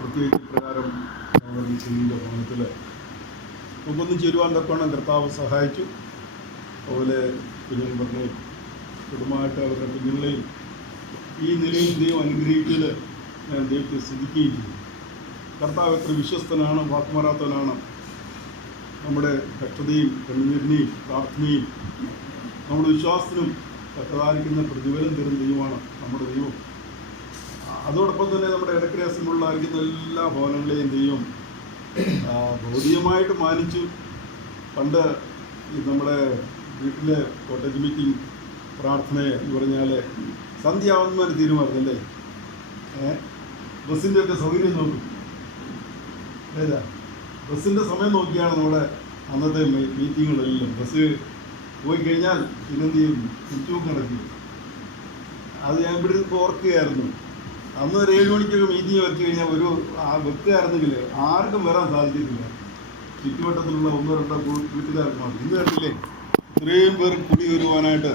പ്രത്യേകിച്ച് പ്രകാരം ചെയ്യുന്ന ഭവനത്തിൽ നമുക്കൊന്നും ചേരുവാൻ തക്കവണ്ണം കർത്താവ് സഹായിച്ചു. അതുപോലെ കുഞ്ഞുങ്ങൾ പറഞ്ഞ് കുടുംബമായിട്ട് അവരുടെ കുഞ്ഞുങ്ങളെയും ഈ നിലയിൽ ദൈവം അനുഗ്രഹിക്കൽ ഞാൻ ദൈവത്തെ സ്തുതിക്കുകയും ചെയ്തു. കർത്താവ് എത്ര വിശ്വസ്തനാണ്, വാക്കുമാറാത്തവനാണ്. നമ്മുടെ കഷ്ടതയും കണ്ണുനീരിനെയും പ്രാർത്ഥനയും നമ്മുടെ വിശ്വാസത്തിനും തക്കതായിരിക്കുന്ന പ്രതിഫലം തരുന്ന ദൈവമാണ് നമ്മുടെ ദൈവം. അതോടൊപ്പം തന്നെ നമ്മുടെ ഇടക്കര അസംബ്ലിയിലായിരിക്കുന്ന എല്ലാ ഭവനങ്ങളെയും ദൈവം ഭൗതികമായിട്ട് മാനിച്ചു. പണ്ട് നമ്മുടെ വീട്ടിലെ കോട്ടേജ് മീറ്റിംഗ് പ്രാർത്ഥന എന്ന് പറഞ്ഞാൽ സന്ധ്യാവുന്നവരെ തീരുമാനമല്ലേ, ബസ്സിൻ്റെ ഒക്കെ സൗകര്യം നോക്കും. ഏതാ ബസ്സിൻ്റെ സമയം നോക്കിയാണ് നമ്മുടെ അന്നത്തെ മീറ്റിങ്ങുകളെല്ലാം. ബസ് പോയി കഴിഞ്ഞാൽ പിന്നെന്ത് ചെയ്യും, ചുറ്റുമൊക്കെ നടക്കും. അത് ഞാൻ ഇവിടെ ഇപ്പോൾ ഓർക്കുകയായിരുന്നു. അന്ന് ഒരു 7 മണിക്കൊക്കെ മീറ്റിംഗ് വെച്ച് കഴിഞ്ഞാൽ വെക്കുകയായിരുന്നെങ്കിൽ ആർക്കും വരാൻ സാധിക്കത്തില്ല. ചുറ്റുവട്ടത്തിലുള്ള 1-2 വീട്ടുകാർക്ക് മാത്രം. ഇന്ന് കണ്ടില്ലേ ഇത്രയും പേർ കുടി വരുവാനായിട്ട്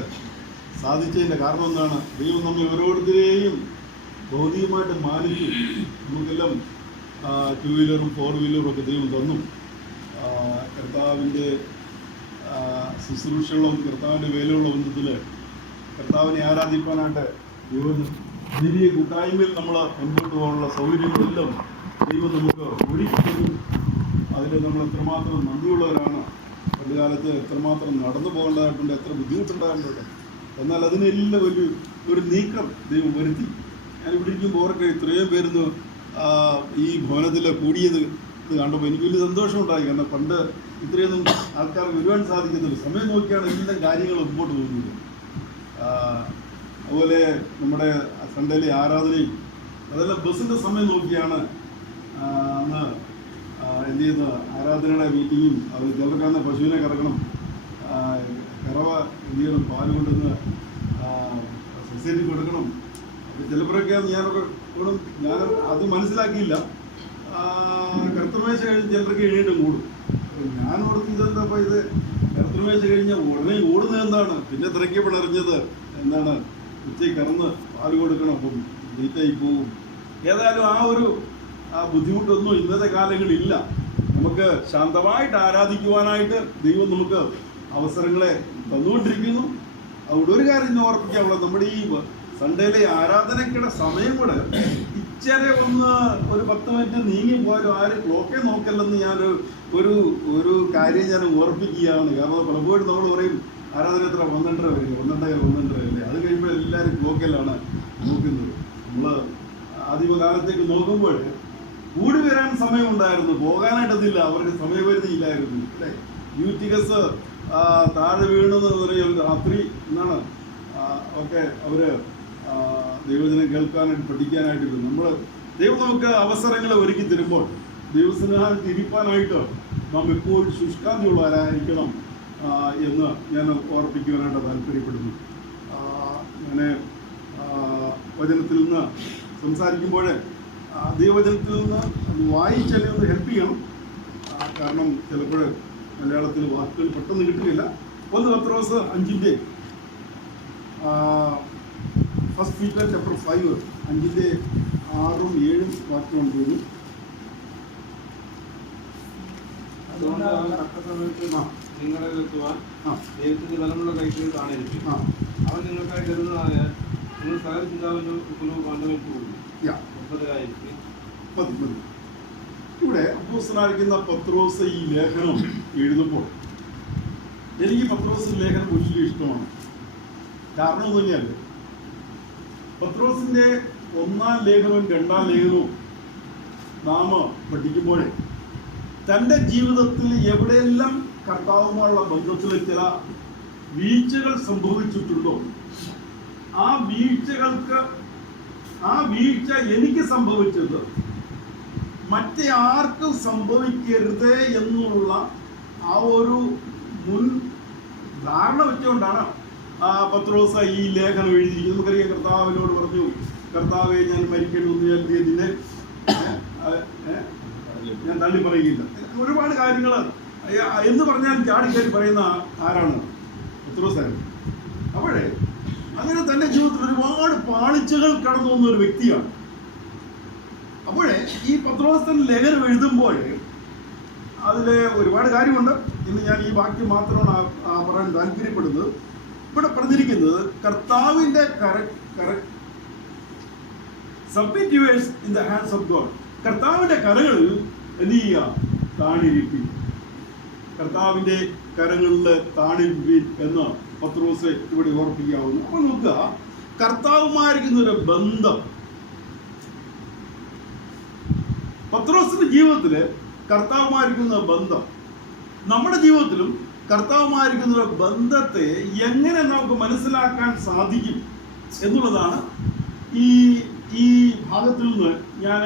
സാധിച്ചതിൻ്റെ കാരണം എന്താണ്? ദൈവം നമ്മെ ഓരോരുത്തരെയും ഭൗതികമായിട്ട് മാനിച്ചു. നമുക്കെല്ലാം 2 വീലറും 4 വീലറും ഒക്കെ ദൈവം തന്നു. കർത്താവിൻ്റെ ശുശ്രൂഷകളും കർത്താവിൻ്റെ വേലയുള്ള ബന്ധത്തിൽ കർത്താവിനെ ആരാധിക്കാനായിട്ട് ദൈവം വലിയ കൂട്ടായ്മയിൽ നമ്മൾ മുൻപോട്ട് പോകാനുള്ള സൗകര്യങ്ങളെല്ലാം ദൈവം നമുക്ക് ഒരുക്കി. അതിൽ നമ്മൾ എത്രമാത്രം നന്ദിയുള്ളവരാണ്. പണ്ട് കാലത്ത് എത്രമാത്രം നടന്നു പോകേണ്ടതായിട്ടുണ്ട്, എത്ര ബുദ്ധിമുട്ടുണ്ടായിട്ടുണ്ട്. എന്നാൽ അതിനെല്ലാം ഒരു നീക്കം ദൈവം വരുത്തി. ഞാൻ ഇവിടെ ഇരിക്കുമ്പോൾ ഓർക്കെ ഇത്രയും പേരുന്ന് ഈ ഭവനത്തിൽ കൂടിയത് കണ്ടപ്പോൾ എനിക്ക് വലിയ സന്തോഷമുണ്ടായി. കാരണം പണ്ട് ഇത്രയൊന്നും ആൾക്കാർ വരുവാൻ സാധിക്കുന്നില്ല. സമയം നോക്കിയാണ് എല്ലാ കാര്യങ്ങളും മുമ്പോട്ട് പോകുന്നത്. അതുപോലെ നമ്മുടെ സൺഡേയിലെ ആരാധനയും അതെല്ലാം ബസ്സിൻ്റെ സമയം നോക്കിയാണ് അന്ന് എന്ത് ചെയ്യുന്ന ആരാധനയുടെ മീറ്റിങ്ങും. അവർ ചിലർക്കാന്ന് പശുവിനെ കറക്കണം, കറവ എന്ത് ചെയ്യണം, പാല് കൊണ്ടുവന്ന് സൊസൈറ്റി കൊടുക്കണം. അപ്പോൾ ചിലപ്പോഴൊക്കെ ഞാൻ അത് മനസ്സിലാക്കിയില്ല. കർത്തൃമേശ കഴിഞ്ഞ് ചിലർക്ക് എഴുന്നേറ്റ് കൂടും. ഞാൻ ഓർത്ത് ഇതെന്താ ഇത് കർത്തൃമേശ കഴിഞ്ഞാൽ ഉടനെ ഓടുന്നത് എന്താണ്? പിന്നെ തിരക്കിയപ്പോഴറിഞ്ഞത് എന്താണ്, ഉച്ചയ്ക്ക് കറന്ന് പാല് കൊടുക്കണം, അപ്പം ലേറ്റായി പോകും. ഏതായാലും ആ ബുദ്ധിമുട്ടൊന്നും ഇന്നത്തെ കാലങ്ങളില്ല. നമുക്ക് ശാന്തമായിട്ട് ആരാധിക്കുവാനായിട്ട് ദൈവം നമുക്ക് അവസരങ്ങളെ തന്നുകൊണ്ടിരിക്കുന്നു. അതുകൊണ്ട് ഒരു കാര്യം ഞാൻ ഓർപ്പിക്കാനുള്ളത്, നമ്മുടെ ഈ സൺഡേയിലെ ആരാധനയ്ക്കുള്ള സമയം കൂടെ ഇച്ചിരി ഒരു 10 മിനിറ്റ് നീങ്ങിപ്പോയാലും ആരും ക്ലോക്കെ നോക്കല്ലെന്ന് ഒരു കാര്യം ഞാൻ ഓർപ്പിക്കുകയാണ്. കാരണം പലപ്പോഴും നമ്മൾ പറയും ആരാധന എത്ര 12:30 വരെ, 12:30 അല്ലേ. അത് കഴിയുമ്പോൾ എല്ലാവരും ക്ലോക്കിലാണ് നോക്കുന്നത്. നമ്മൾ ആദ്യകാലത്തേക്ക് നോക്കുമ്പോൾ കൂടി വരാൻ സമയമുണ്ടായിരുന്നു, പോകാനായിട്ടതില്ല. അവർക്ക് സമയപരിധി ഇല്ലായിരുന്നു അല്ലേ. യൂറ്റിക്കസ് താഴെ വീണെന്ന് പറയും രാത്രി എന്നാണ് ഒക്കെ അവർ ദൈവജനം കേൾക്കാനായിട്ട് പഠിക്കാനായിട്ട്. ദൈവം നമുക്ക് അവസരങ്ങളെ ഒരുക്കി തരുമ്പോൾ ദൈവസ്നേഹം തിരിപ്പാനായിട്ട് നാം എപ്പോഴും ശുഷ്കാന്തിയുള്ളവരായിരിക്കണം എന്ന് ഞാൻ ഓർപ്പിക്കുവാനായിട്ട് താല്പര്യപ്പെടുന്നു. അങ്ങനെ വചനത്തിൽ നിന്ന് സംസാരിക്കുമ്പോൾ ദൈവവചനത്തിൽ നിന്ന് വായിച്ചാൽ ഒന്ന് ഹെൽപ്പ് ചെയ്യണം. കാരണം ചിലപ്പോൾ മലയാളത്തിൽ വാക്കുകൾ പെട്ടെന്ന് കിട്ടുകയില്ല. 1 പത്രോസ് 5 ഫസ്റ്റ് പീറ്റർ ചാപ്റ്റർ 5 5 6 7 വാക്യം തോന്നുന്നു. അതുകൊണ്ട് നിങ്ങളെ നിർത്തുവാൻ ദൈവത്തിന്റെ ബലമുള്ള കൈകൾ കാണരുത്. അവൻ നിങ്ങൾക്കായി തരുന്നതായ നിങ്ങൾ സകല ചിന്താവിന്റെ ഉത്തരവ് കണ്ടുവെച്ചു പോകും. ഇവിടെ അപ്പോസ്തലനായിരിക്കുന്ന പത്രോസ് ഈ ലേഖനം എഴുതുമ്പോൾ എനിക്ക് പത്രോസിന്റെ ലേഖനം വലിയ ഇഷ്ടമാണ്. കാരണം എന്ന് പറഞ്ഞാൽ പത്രോസിന്റെ 1-ാം ലേഖനവും 2-ാം ലേഖനവും നാം പഠിക്കുമ്പോൾ തൻ്റെ ജീവിതത്തിൽ എവിടെയെല്ലാം കർത്താവുമായുള്ള ബന്ധത്തിൽ ചില വീഴ്ചകൾ സംഭവിച്ചിട്ടുണ്ടോ, ആ വീഴ്ച എനിക്ക് സംഭവിച്ചത് മറ്റേ ആർക്കും സംഭവിക്കരുത് എന്നുള്ള ആ ഒരു മുൻ ധാരണ വെച്ചുകൊണ്ടാണ് പത്രോസ് ഈ ലേഖനം എഴുതിയിരിക്കുന്നത്. നമുക്കറിയാം, കർത്താവിനോട് പറഞ്ഞു, കർത്താവെ ഞാൻ മരിക്കേണ്ടതിനെ ഞാൻ തള്ളി പറയുകയില്ല. ഒരുപാട് കാര്യങ്ങൾ എന്ന് പറഞ്ഞാൽ ചാടിക്കയറി പറയുന്ന ആരാണ്? പത്രോസാണ്. അപ്പോഴേ അങ്ങനെ തൻ്റെ ജീവിതത്തിൽ ഒരുപാട് പാളിച്ചകൾ കടന്നു വന്ന ഒരു വ്യക്തിയാണ്. അപ്പോഴേ ഈ പത്രോസിന്റെ ലേഖനം എഴുതുമ്പോൾ അതിൽ ഒരുപാട് കാര്യമുണ്ട്. ഇന്ന് ഞാൻ ഈ വാക്യം മാത്രമാണ് പറയാൻ താല്പര്യപ്പെടുന്നത്. ഇവിടെ പറഞ്ഞിരിക്കുന്നത് കർത്താവിന്റെ submit yours in the hands of God. കർത്താവിന്റെ കരങ്ങളിൽ എന്ത് ചെയ്യുക? താണിരിപ്പിൻ. കർത്താവിന്റെ കരങ്ങളിൽ താണിരിപ്പിൻ എന്ന് പത്രോസ് ഇവിടെ ഓർപ്പിക്കാവുന്നു. അപ്പൊ നോക്കുക, കർത്താവുമായിരിക്കുന്ന ഒരു ബന്ധം പത്രോസിന്റെ ജീവിതത്തില് കർത്താവുമായിരിക്കുന്ന ബന്ധം, നമ്മുടെ ജീവിതത്തിലും കർത്താവുമായിരിക്കുന്ന ഒരു ബന്ധത്തെ എങ്ങനെ നമുക്ക് മനസ്സിലാക്കാൻ സാധിക്കും എന്നുള്ളതാണ് ഈ ഭാഗത്തിൽ നിന്ന് ഞാൻ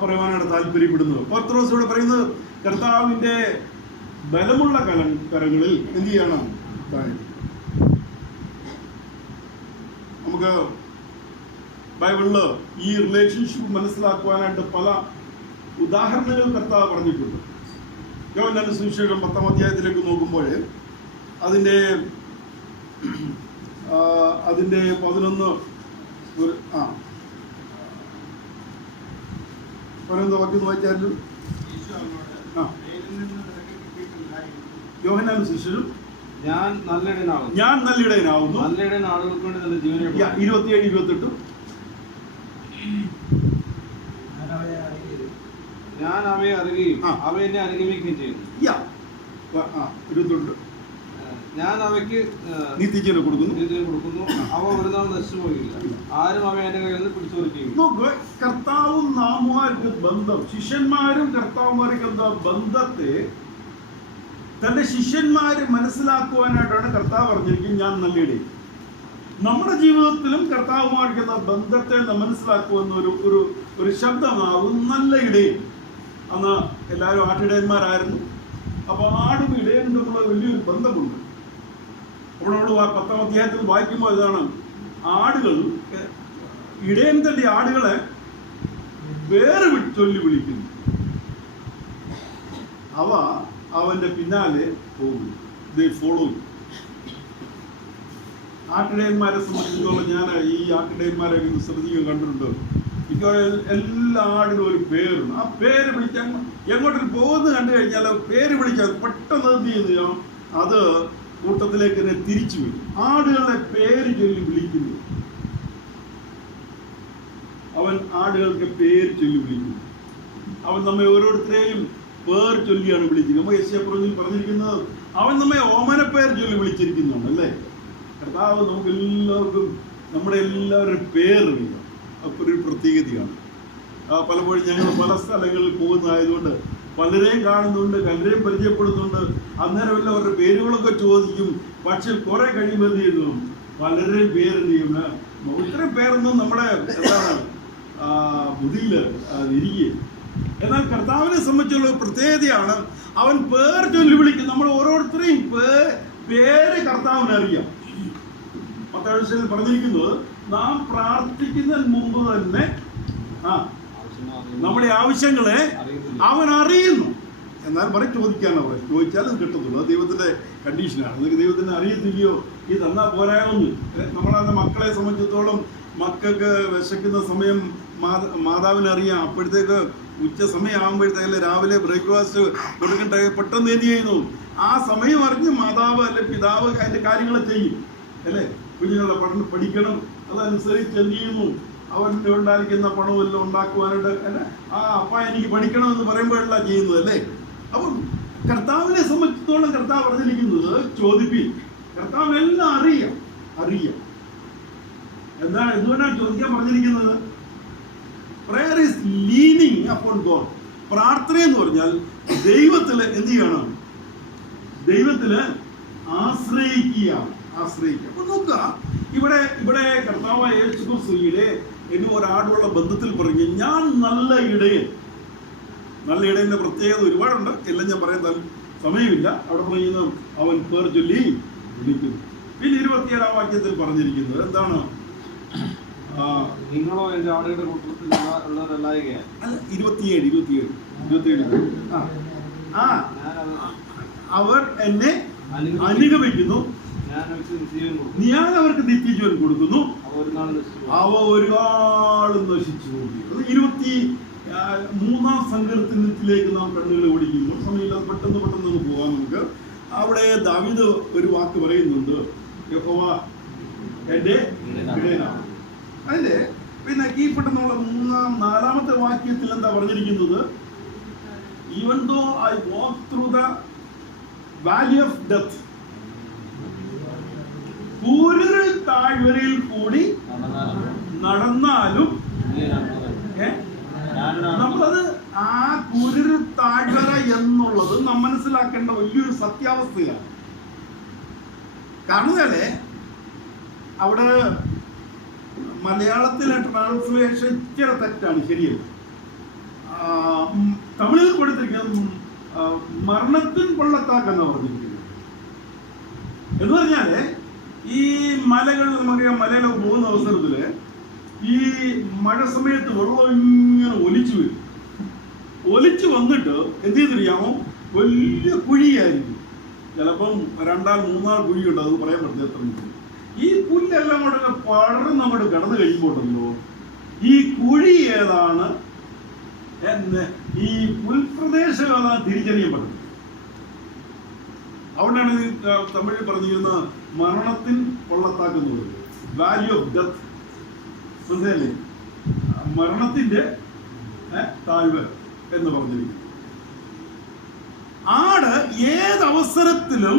പറയുവാനാണ് താല്പര്യപ്പെടുന്നത്. പത്രോസ് ഇവിടെ പറയുന്നത് കർത്താവിന്റെ ബലമുള്ള കരങ്ങളിൽ എന്ത് ചെയ്യണം? നമുക്ക് ബൈബിളില് ഈ റിലേഷൻഷിപ്പ് മനസ്സിലാക്കുവാനായിട്ട് പല ഉദാഹരണങ്ങൾ കർത്താവ് പറഞ്ഞിട്ടുണ്ട്. യോഹന്നാന്റെ സുവിശേഷം 10-ാം അധ്യായത്തിലേക്ക് നോക്കുമ്പോൾ അതിൻ്റെ 11 വാക്യം വായിച്ചാലും യോഹന്നാന്റെ സുവിശേഷം ഞാൻ നല്ലിടയനാവുന്നു. നല്ലിടയൻ ആളുകൾക്ക് വേണ്ടി തന്റെ ജീവനെ 27-28 ഞാൻ അവയെ അറിയുകയും അവ എന്നെ അനുഗമിക്കുകയും ചെയ്യുന്നു. ഞാൻ അവയ്ക്ക് നിത്യജീവൻ കൊടുക്കുന്നു. അവ ഒരു നാൾ നശിച്ചു പോകില്ല. ആരും അവയെ എന്റെ കയ്യിൽ നിന്ന് പിടിച്ചു പറിക്കുകയും. കർത്താവും നാമുമാർക്ക് ബന്ധം, ശിഷ്യന്മാരും കർത്താവുമാർക്കെന്താ ബന്ധത്തെ തന്റെ ശിഷ്യന്മാര് മനസ്സിലാക്കുവാനായിട്ടാണ് കർത്താവ് പറഞ്ഞിരിക്കുന്നത് ഞാൻ നല്ലിടയൻ. നമ്മുടെ ജീവിതത്തിലും കർത്താവുമാർക്കെന്ന ബന്ധത്തെ മനസ്സിലാക്കുമെന്ന ഒരു ശബ്ദമാകും നല്ല ഇടയൻ. അന്ന് എല്ലാവരും ആട്ടിടയന്മാരായിരുന്നു. അപ്പോൾ ആടും ഇടയനും തമ്മിലുള്ള വലിയൊരു ബന്ധമുണ്ട്. അപ്പോൾ നമ്മൾ 10-ാം അധ്യായത്തിൽ വായിക്കുമ്പോൾ ഇതാണ്, ആടുകൾ ഇടയൻ തന്റെ ആടുകളെ വേറെ ചൊല്ലി വിളിക്കുന്നു. അവ അവന്റെ പിന്നാലെ പോകും. ഫോളോ. ആട്ടിടയന്മാരെ സംബന്ധിച്ചിടത്തോളം ഞാൻ ഈ ആട്ടിടയന്മാരെ ശ്രദ്ധിക്കാൻ കണ്ടിട്ടുണ്ട്. ഇപ്പോൾ എല്ലാ ആടിനും ഒരു പേരുണ്ട്. ആ പേര് വിളിക്കാൻ എങ്ങോട്ടും പോകുന്നത് കണ്ടു കഴിഞ്ഞാൽ പേര് വിളിക്കാൻ പെട്ടെന്ന് എന്ത് ചെയ്യുന്നു, അത് കൂട്ടത്തിലേക്ക് തന്നെ തിരിച്ചു വരും. ആടുകളെ പേര് ചൊല്ലി വിളിക്കുന്നു. അവൻ ആടുകൾക്ക് പേര് ചൊല്ലി വിളിക്കുന്നു. അവൻ നമ്മെ ഓരോരുത്തരെയും പേർ ചൊല്ലിയാണ് വിളിക്കുന്നത്. നമ്മൾ യെശയ്യാപ്രവചനത്തിൽ പറഞ്ഞിരിക്കുന്നത് അവൻ നമ്മെ ഓമനപ്പേർ ചൊല്ലി വിളിച്ചിരിക്കുന്നുണ്ട് അല്ലേ. കർത്താവ് നമുക്ക് എല്ലാവർക്കും നമ്മുടെ എല്ലാവരുടെയും പേരറിയാം. അപ്പോൾ ഒരു പ്രത്യേകതയാണ്. പലപ്പോഴും ഞങ്ങൾ പല സ്ഥലങ്ങളിൽ പോകുന്നതായതുകൊണ്ട് പലരെയും കാണുന്നുണ്ട്, പലരെയും പരിചയപ്പെടുന്നുണ്ട്. അന്നേരം അവരുടെ പേരുകളൊക്കെ ചോദിക്കും. പക്ഷെ കുറെ കഴിയുമ്പോൾ എന്ത് ചെയ്യുന്നു, പലരുടെയും പേരെന്ത് ചെയ്യും, ഇത്രയും പേരൊന്നും നമ്മുടെ എന്താണ് ബുദ്ധിയിൽ ഇരിക്കുക. എന്നാൽ കർത്താവിനെ സംബന്ധിച്ചുള്ള പ്രത്യേകതയാണ് അവൻ പേർ ചൊല്ലി വിളിക്കും. നമ്മൾ ഓരോരുത്തരെയും പേര് കർത്താവിനറിയാം. മത്തായി പറഞ്ഞിരിക്കുന്നത് നാം പ്രാർത്ഥിക്കുന്നതിന് മുമ്പ് തന്നെ നമ്മുടെ ആവശ്യങ്ങളെ അവൻ അറിയുന്നു. എന്നാൽ ചോദിക്കാനാണ് ചോദിച്ചാൽ അത് കിട്ടത്തുള്ളൂ. അത് ദൈവത്തിന്റെ കണ്ടീഷനാണ്. നിങ്ങൾക്ക് ദൈവത്തിന് അറിയത്തില്ലയോ ഈ തന്നാ പോരായൊന്നും. നമ്മളെ മക്കളെ സംബന്ധിച്ചിടത്തോളം മക്കൾക്ക് വിശക്കുന്ന സമയം മാതാവിനറിയാം. അപ്പോഴത്തേക്ക് ഉച്ച സമയം ആകുമ്പോഴത്തേക്ക് രാവിലെ ബ്രേക്ക്ഫാസ്റ്റ് കൊടുക്കട്ടെ പെട്ടെന്ന് എന്ത് ചെയ്യുന്നു, ആ സമയം അറിഞ്ഞ് മാതാവ് അല്ലെ പിതാവ് അതിന്റെ കാര്യങ്ങൾ ചെയ്യും അല്ലേ. കുഞ്ഞുങ്ങളെ പഠിക്കണം, അതനുസരിച്ച് എന്ത് ചെയ്യുന്നു, അവൻ്റെ ഉണ്ടായിരിക്കുന്ന പണമെല്ലാം ഉണ്ടാക്കുവാനായിട്ട് അല്ലെ അപ്പ എനിക്ക് പഠിക്കണമെന്ന് പറയുമ്പോഴല്ല ചെയ്യുന്നത് അല്ലേ. അപ്പം കർത്താവിനെ സംബന്ധിച്ചിടത്തോളം കർത്താവ് പറഞ്ഞിരിക്കുന്നത് ചോദിപ്പിൻ. കർത്താവ് എല്ലാം അറിയാം. എന്തുകൊണ്ടാണ് ചോദിക്കാൻ പറഞ്ഞിരിക്കുന്നത്? Prayer is leaning upon God. പ്രാർത്ഥന എന്ന് പറഞ്ഞാൽ ദൈവത്തില് എന്ത് ചെയ്യണം, ദൈവത്തില് ആശ്രയിക്കുക. അപ്പൊ നോക്കുക, ഇവിടെ കർത്താവായ യേശുക്രിസ്തുവിലെ ഇനി ഒരാടുള്ള ബന്ധത്തിൽ പറഞ്ഞു ഞാൻ നല്ല ഇടയൻ. നല്ല ഇടയന്റെ പ്രത്യേകത ഒരുപാടുണ്ട്, എല്ലാം ഞാൻ പറയാൻ സമയമില്ല. അവിടെ പറയുന്നത് അവൻ പേർ ചൊല്ലി വിളിക്കുന്നു. പിന്നെ 27-ാം വാക്യത്തിൽ പറഞ്ഞിരിക്കുന്നത് എന്താണ്? നിങ്ങളോ എന്റെ ആടുകളുടെ കൂട്ടത്തിൽ ഉള്ളവരല്ലായകയാൽ. അല്ല, 27 അവർ എന്നെ അനുഗമിക്കുന്നു, ഞാൻ അവർക്ക് നിത്യജീവൻ കൊടുക്കുന്നു, അവ ഒരു നാൾ നശിച്ചു പോകും. അവ ഒരുപാട് നശിച്ചു പോയി. അത് 23-ാം സങ്കീർത്തനത്തിലേക്ക് നാം കണ്ണുകൾ ഓടിക്കുന്നു. സമയമില്ല, പെട്ടെന്ന് ഒന്ന് പോകാം നമുക്ക്. അവിടെ ദാവീദ് ഒരു വാക്ക് പറയുന്നുണ്ട്, യഹോവ എൻ്റെ ഇടയനാണ്. അതിന്റെ പിന്നെ കീഴ്പ്പെട്ടെന്നുള്ള 4-ാമത്തെ വാക്യത്തിൽ എന്താ പറഞ്ഞിരിക്കുന്നത്? Even though I walk through the valley of death, കൂരിരുൾ താഴ്വരയിൽ കൂടി നടന്നാലും നമ്മളത് ആ കൂരിരുൾ താഴ്വര എന്നുള്ളത് നാം മനസ്സിലാക്കേണ്ട വലിയൊരു സത്യാവസ്ഥയാണ്. കാരണം അവിടെ മലയാളത്തിലെ ട്രാൻസ്ലേഷൻ ഇച്ചിരി തെറ്റാണ്, ശരിയല്ല. തമിഴിൽ കൊടുത്തിരിക്കുന്നത് മരണത്തിൻ പള്ളത്താക്കെന്ന് പറഞ്ഞിരിക്കുന്നത്. എന്ന് പറഞ്ഞാല് ഈ മലകൾ, നമുക്കറിയാം, മലയിലൊക്കെ പോകുന്ന അവസരത്തില് ഈ മഴ സമയത്ത് വെള്ളം ഇങ്ങനെ ഒലിച്ചു വന്നിട്ട് എന്ത് ചെയ്തിരിക്കാമോ, വലിയ കുഴിയായിരിക്കും. ചിലപ്പം 2-3 കുഴിയുണ്ട്, അത് പറയാൻ പറ്റില്ല എത്ര. ഈ പുല്ലെല്ലാം കൂടെ പടർന്ന് അങ്ങോട്ട് കിടന്നു കഴിയുമ്പോണ്ടല്ലോ, ഈ കുഴി ഏതാണ് എന്ന് ഈ പുൽപ്രദേശം ഏതാണ് തിരിച്ചറിയാൻ പറ്റും. അതുകൊണ്ടാണ് തമിഴിൽ പറഞ്ഞിരുന്ന മരണത്തിൻ പള്ളത്താക്കുന്നത്, വാലി ഓഫ് ഡെത്ത്. മനസ്സിലല്ലേ? മരണത്തിന്റെ താഴ്വര എന്ന് പറഞ്ഞിരിക്കുന്നു. ആട് ഏതവസരത്തിലും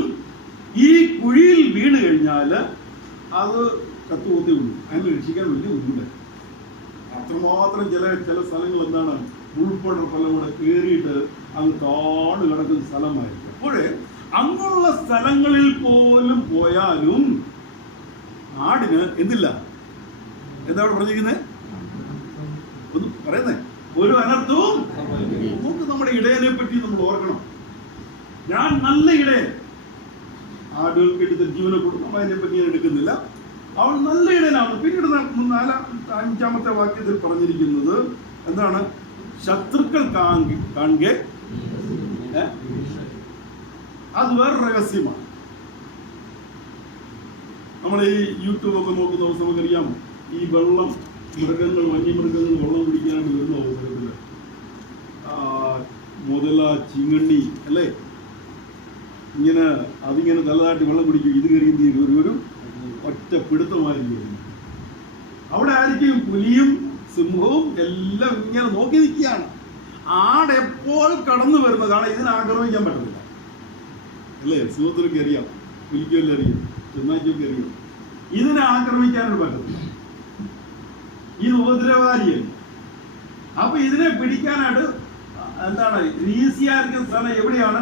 ഈ കുഴിയിൽ വീണ് കഴിഞ്ഞാൽ അത് കത്തുകൂത്തി വീണു. അതിനെ രക്ഷിക്കാൻ വലിയ ബുദ്ധിമുട്ടാണ്. അത്രമാത്രം ചില സ്ഥലങ്ങൾ എന്താണ്, ഉൾപ്പെടെല്ലാം കൂടെ കയറിയിട്ട് അങ്ങ് താണു കിടക്കുന്ന സ്ഥലമായിരിക്കും. അപ്പോഴേ അങ്ങുള്ള സ്ഥലങ്ങളിൽ പോലും പോയാലും ആടിന് എന്തില്ല, എന്താ അവിടെ പറഞ്ഞിരിക്കുന്നത്? ഒന്ന് പറയുന്നേ, ഒരു അനർത്ഥവും. നമുക്ക് നമ്മുടെ ഇടയനെ പറ്റി നമ്മൾ ഓർക്കണം. ഞാൻ നല്ല ഇടയൻ. ആടുകൾക്ക് എടുത്ത ജീവനെ കൊടുക്കും, അതിനെ പറ്റി ഞാൻ എടുക്കുന്നില്ല. അവൻ നല്ല ഇടയനാണ്. പിന്നീട് 5-ാമത്തെ വാക്യത്തിൽ പറഞ്ഞിരിക്കുന്നത് എന്താണ്? ശത്രുക്കൾ കാണുക. അത് വേറെ രഹസ്യമാണ്. നമ്മൾ ഈ യൂട്യൂബൊക്കെ നോക്കുന്ന ദിവസം നമുക്കറിയാം, ഈ വെള്ളം, മൃഗങ്ങൾ, വന്യമൃഗങ്ങൾ വെള്ളം കുടിക്കാനായിട്ട് വരുന്ന അവസരത്തിൽ മുതല, ചിങ്ങണ്ണി അല്ലേ, ഇങ്ങനെ അതിങ്ങനെ നല്ലതായിട്ട് വെള്ളം കുടിക്കും. ഇത് കയറിയ ഒരു ഒറ്റ പിടുത്തമായിരിക്കും. അവിടെ ആയിരിക്കും പുലിയും സിംഹവും എല്ലാം ഇങ്ങനെ നോക്കി നിൽക്കുകയാണ്. ആടെപ്പോൾ കടന്നു വരുന്നത് കാരണം ഇതിനെ ആക്രമിക്കാൻ പറ്റത്തില്ല അല്ലേ? സിംഹത്തിനൊക്കെ അറിയാം, പുലിക്കുമല്ലേ അറിയാം, ചെന്നായ്ക്കൊക്കെ അറിയാം. ഇതിനെ ആക്രമിക്കാനായിട്ട് പറ്റത്തില്ല. ഇത് ഉപദ്രവകാരിയല്ല. അപ്പൊ ഇതിനെ പിടിക്കാനായിട്ട് എന്താണ് ഈസിയായിരിക്കുന്ന സ്ഥലം എവിടെയാണ്?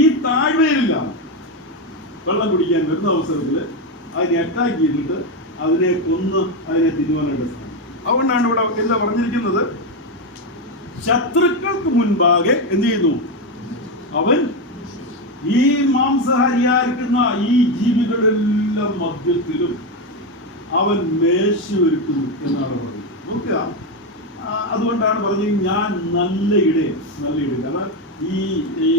ഈ താഴ്വരയിലാണ്. വെള്ളം കുടിക്കാൻ വരുന്ന അവസരത്തിൽ അതിനെ അറ്റാക്ക് ചെയ്തിട്ട് അതിനെ കൊന്ന് അതിനെ തിന്നുവാനായിട്ട് സാധിക്കും. അതുകൊണ്ടാണ് ഇവിടെ എന്താ പറഞ്ഞിരിക്കുന്നത്? ശത്രുക്കൾക്ക് മുൻപാകെ എന്ത് ചെയ്യുന്നു? അവൻ ഈ മാംസഹാരിയായിരിക്കുന്ന ഈ ജീവികളെല്ലാം മധ്യത്തിലും അവൻ മേശ ഒരുക്കുന്നു എന്നാണ് പറയുന്നത്. നോക്കുക, അതുകൊണ്ടാണ് പറഞ്ഞത് ഞാൻ നല്ല ഇടയൻ. കാരണം ഈ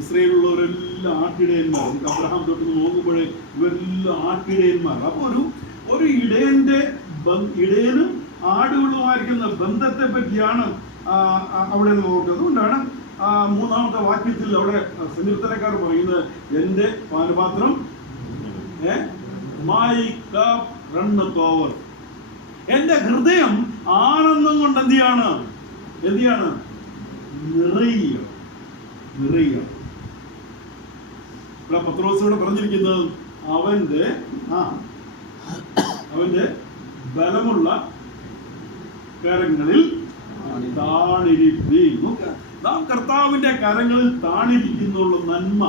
ഇസ്രയേലുള്ളവരെല്ലാം ആട്ടിടയന്മാർ. അബ്രഹാം തൊട്ട് നോക്കുമ്പോഴേ ഇവരെല്ലാം ആട്ടിടയന്മാർ. അപ്പൊ ഒരു ഇടയനും ആടുകളുമായിരിക്കുന്ന ബന്ധത്തെ പറ്റിയാണ് അവിടെ നോക്കുന്നത്. അതുകൊണ്ടാണ് 3-ാമത്തെ വാക്യത്തിൽ അവിടെ സങ്കീർത്തനക്കാർ പറയുന്നത്, എന്റെ പാനപാത്രം മൈ കപ്പ് റണ്ണത്ത് ഓവർ. എന്റെ ഹൃദയം ആനന്ദം കൊണ്ട് എന്തിയാണ് നിറയുക. ഇവിടെ പത്രോസോടെ പറഞ്ഞിരിക്കുന്നത് അവന്റെ ബലമുള്ള കരങ്ങളിൽ താണിരിപ്പീൻ. നാം കർത്താവിന്റെ കരങ്ങളിൽ താണിരിക്കുന്നുള്ള നന്മ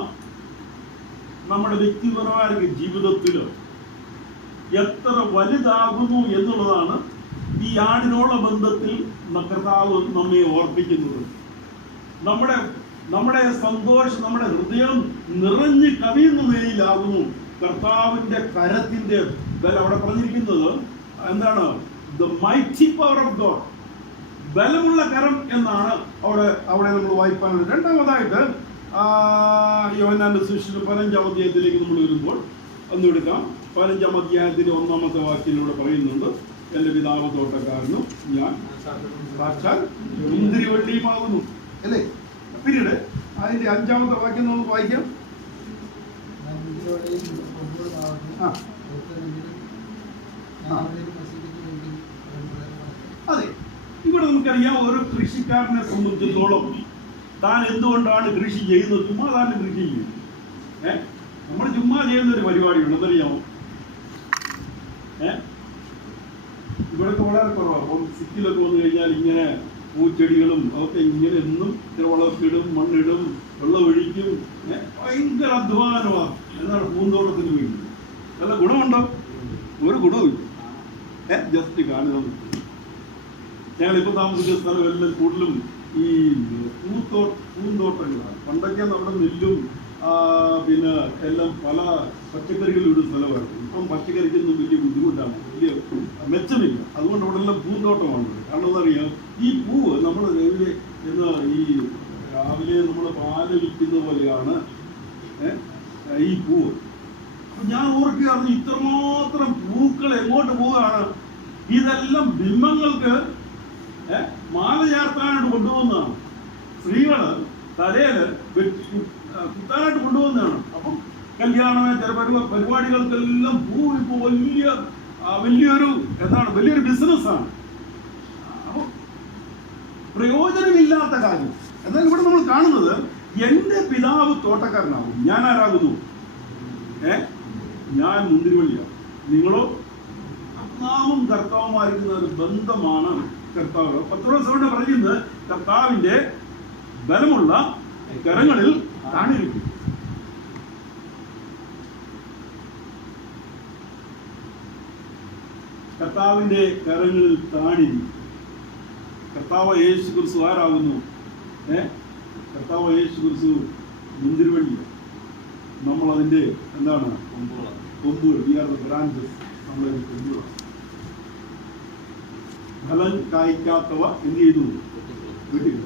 നമ്മുടെ വ്യക്തിപരമായ ജീവിതത്തില് എത്ര വലുതാകുന്നു എന്നുള്ളതാണ് ഈ ആടിനോള ബന്ധത്തിൽ കർത്താവ് നമ്മെ ഓർപ്പിക്കുന്നത്. നമ്മുടെ സന്തോഷം, നമ്മുടെ ഹൃദയം നിറഞ്ഞ് കവിയുന്ന നിലയിലാകുന്നു കർത്താവിന്റെ കരത്തിന്റെ ബലം. അവിടെ പറഞ്ഞിരിക്കുന്നത് എന്താണ്? The mighty power of God. ബലമുള്ള കരം എന്നാണ് അവിടെ നമ്മൾ വായിപ്പാനുള്ളത്. രണ്ടാമതായിട്ട് യോഹന്നാന്റെ സുവിശേഷം 15-ാം അധ്യായത്തിലേക്ക് നമ്മൾ വരുമ്പോൾ ഒന്നെടുക്കാം. 15-ാം അധ്യായത്തിന്റെ 1-ാമത്തെ വാക്യത്തിലൂടെ പറയുന്നുണ്ട്, എൻ്റെ പിതാവ് തോട്ടക്കാരനും ഞാൻ സാക്ഷാൽ മുന്തിരിവള്ളിയുമാകുന്നു. അല്ലേ? പിന്നീട് അതിന്റെ 5-ാമത്തെ വാക്യം നമുക്ക് വായിക്കാം. അതെ, ഇവിടെ നമുക്കറിയാം ഒരു കൃഷിക്കാരനെ സംബന്ധിച്ചിടത്തോളം താൻ എന്തുകൊണ്ടാണ് കൃഷി ചെയ്യുന്നത്? ചുമ്മാ താൻ കൃഷി ചെയ്യും. നമ്മൾ ചുമ്മാ ചെയ്യുന്ന ഒരു പരിപാടിയുണ്ട്, എന്തറിയാമോ? ഇവിടൊക്കെ വളരെ കുറവാണ്. അപ്പം സിറ്റിയിലൊക്കെ വന്നു കഴിഞ്ഞാൽ ഇങ്ങനെ പൂച്ചെടികളും അതൊക്കെ ഇങ്ങനെ എന്നും വളർത്തിടും, മണ്ണിടും, വെള്ളം ഒഴിക്കും. ഭയങ്കര അധ്വാനമാണ്. എന്താണ് പൂന്തോട്ടത്തിന് വേണ്ടി? നല്ല ഗുണമുണ്ടോ? ഒരു ഗുണവും. ജസ്റ്റ് കാണുക. ഞങ്ങളിപ്പോൾ താമസിക്കുന്ന സ്ഥലം എല്ലാം കൂടുതലും ഈ പൂന്തോട്ടങ്ങളാണ്. പണ്ടൊക്കെ നമ്മുടെ നെല്ലും പിന്നെ എല്ലാം പല പച്ചക്കറികളുടെ സ്ഥലമായിരുന്നു. ഇപ്പം പച്ചക്കറിക്കൊന്നും വലിയ ബുദ്ധിമുട്ടാണ്, വലിയ മെച്ചമില്ല. അതുകൊണ്ട് ഇവിടെ എല്ലാം പൂന്തോട്ടമാണ്. കാരണം എന്താണെന്നറിയാം, ഈ പൂവ് നമ്മൾ രാവിലെ നമ്മൾ പാല് വിൽക്കുന്ന പോലെയാണ് ഈ പൂവ്. ഞാൻ ഓർക്കുകയായിരുന്നു, ഇത്രമാത്രം പൂക്കൾ എങ്ങോട്ട് പോവുകയാണ്? ഇതെല്ലാം ബിംബങ്ങൾക്ക് മാല ചേർത്താനായിട്ട് കൊണ്ടുപോകുന്നതാണ്. സ്ത്രീകള് തലയില് കുത്താനായിട്ട് കൊണ്ടുപോകുന്നതാണ്. അപ്പം കല്യാണമായ ചില പരിപാടികൾക്കെല്ലാം പൂ ഇപ്പൊ വലിയൊരു വലിയൊരു ബിസിനസ്സാണ്. അപ്പൊ പ്രയോജനമില്ലാത്ത കാര്യം. എന്നാൽ ഇവിടെ നമ്മൾ കാണുന്നത്, എന്റെ പിതാവ് തോട്ടക്കാരനാകും, ഞാൻ ആരാകുന്നു? ഞാൻ മുന്തിരിവള്ളിയാണ്. നിങ്ങളോ? കർത്താവും കർത്താവുമായിരിക്കുന്ന ഒരു ബന്ധമാണ് കർത്താവ്. പത്രോസ് പറയുന്നത്, കർത്താവിന്റെ ബലമുള്ള കരങ്ങളിൽ താണിരിക്കും. കർത്താവിന്റെ കരങ്ങളിൽ താണിരിക്കും. കർത്താവ് യേശു ക്രിസ്തു ആരാകുന്നു? കർത്താവ് യേശു ക്രിസ്തു മുന്തിരിവള്ളിയാണ്. നമ്മൾ അതിന്റെ കൊമ്പുകൾ, വി ആർ ദ ബ്രാഞ്ചസ്. നമ്മളതിന്റെ കൊമ്പുകളാണ്. ഫലം കായ്ക്കാത്തവ എന്ത് ചെയ്തു? വീട്ടിൽ.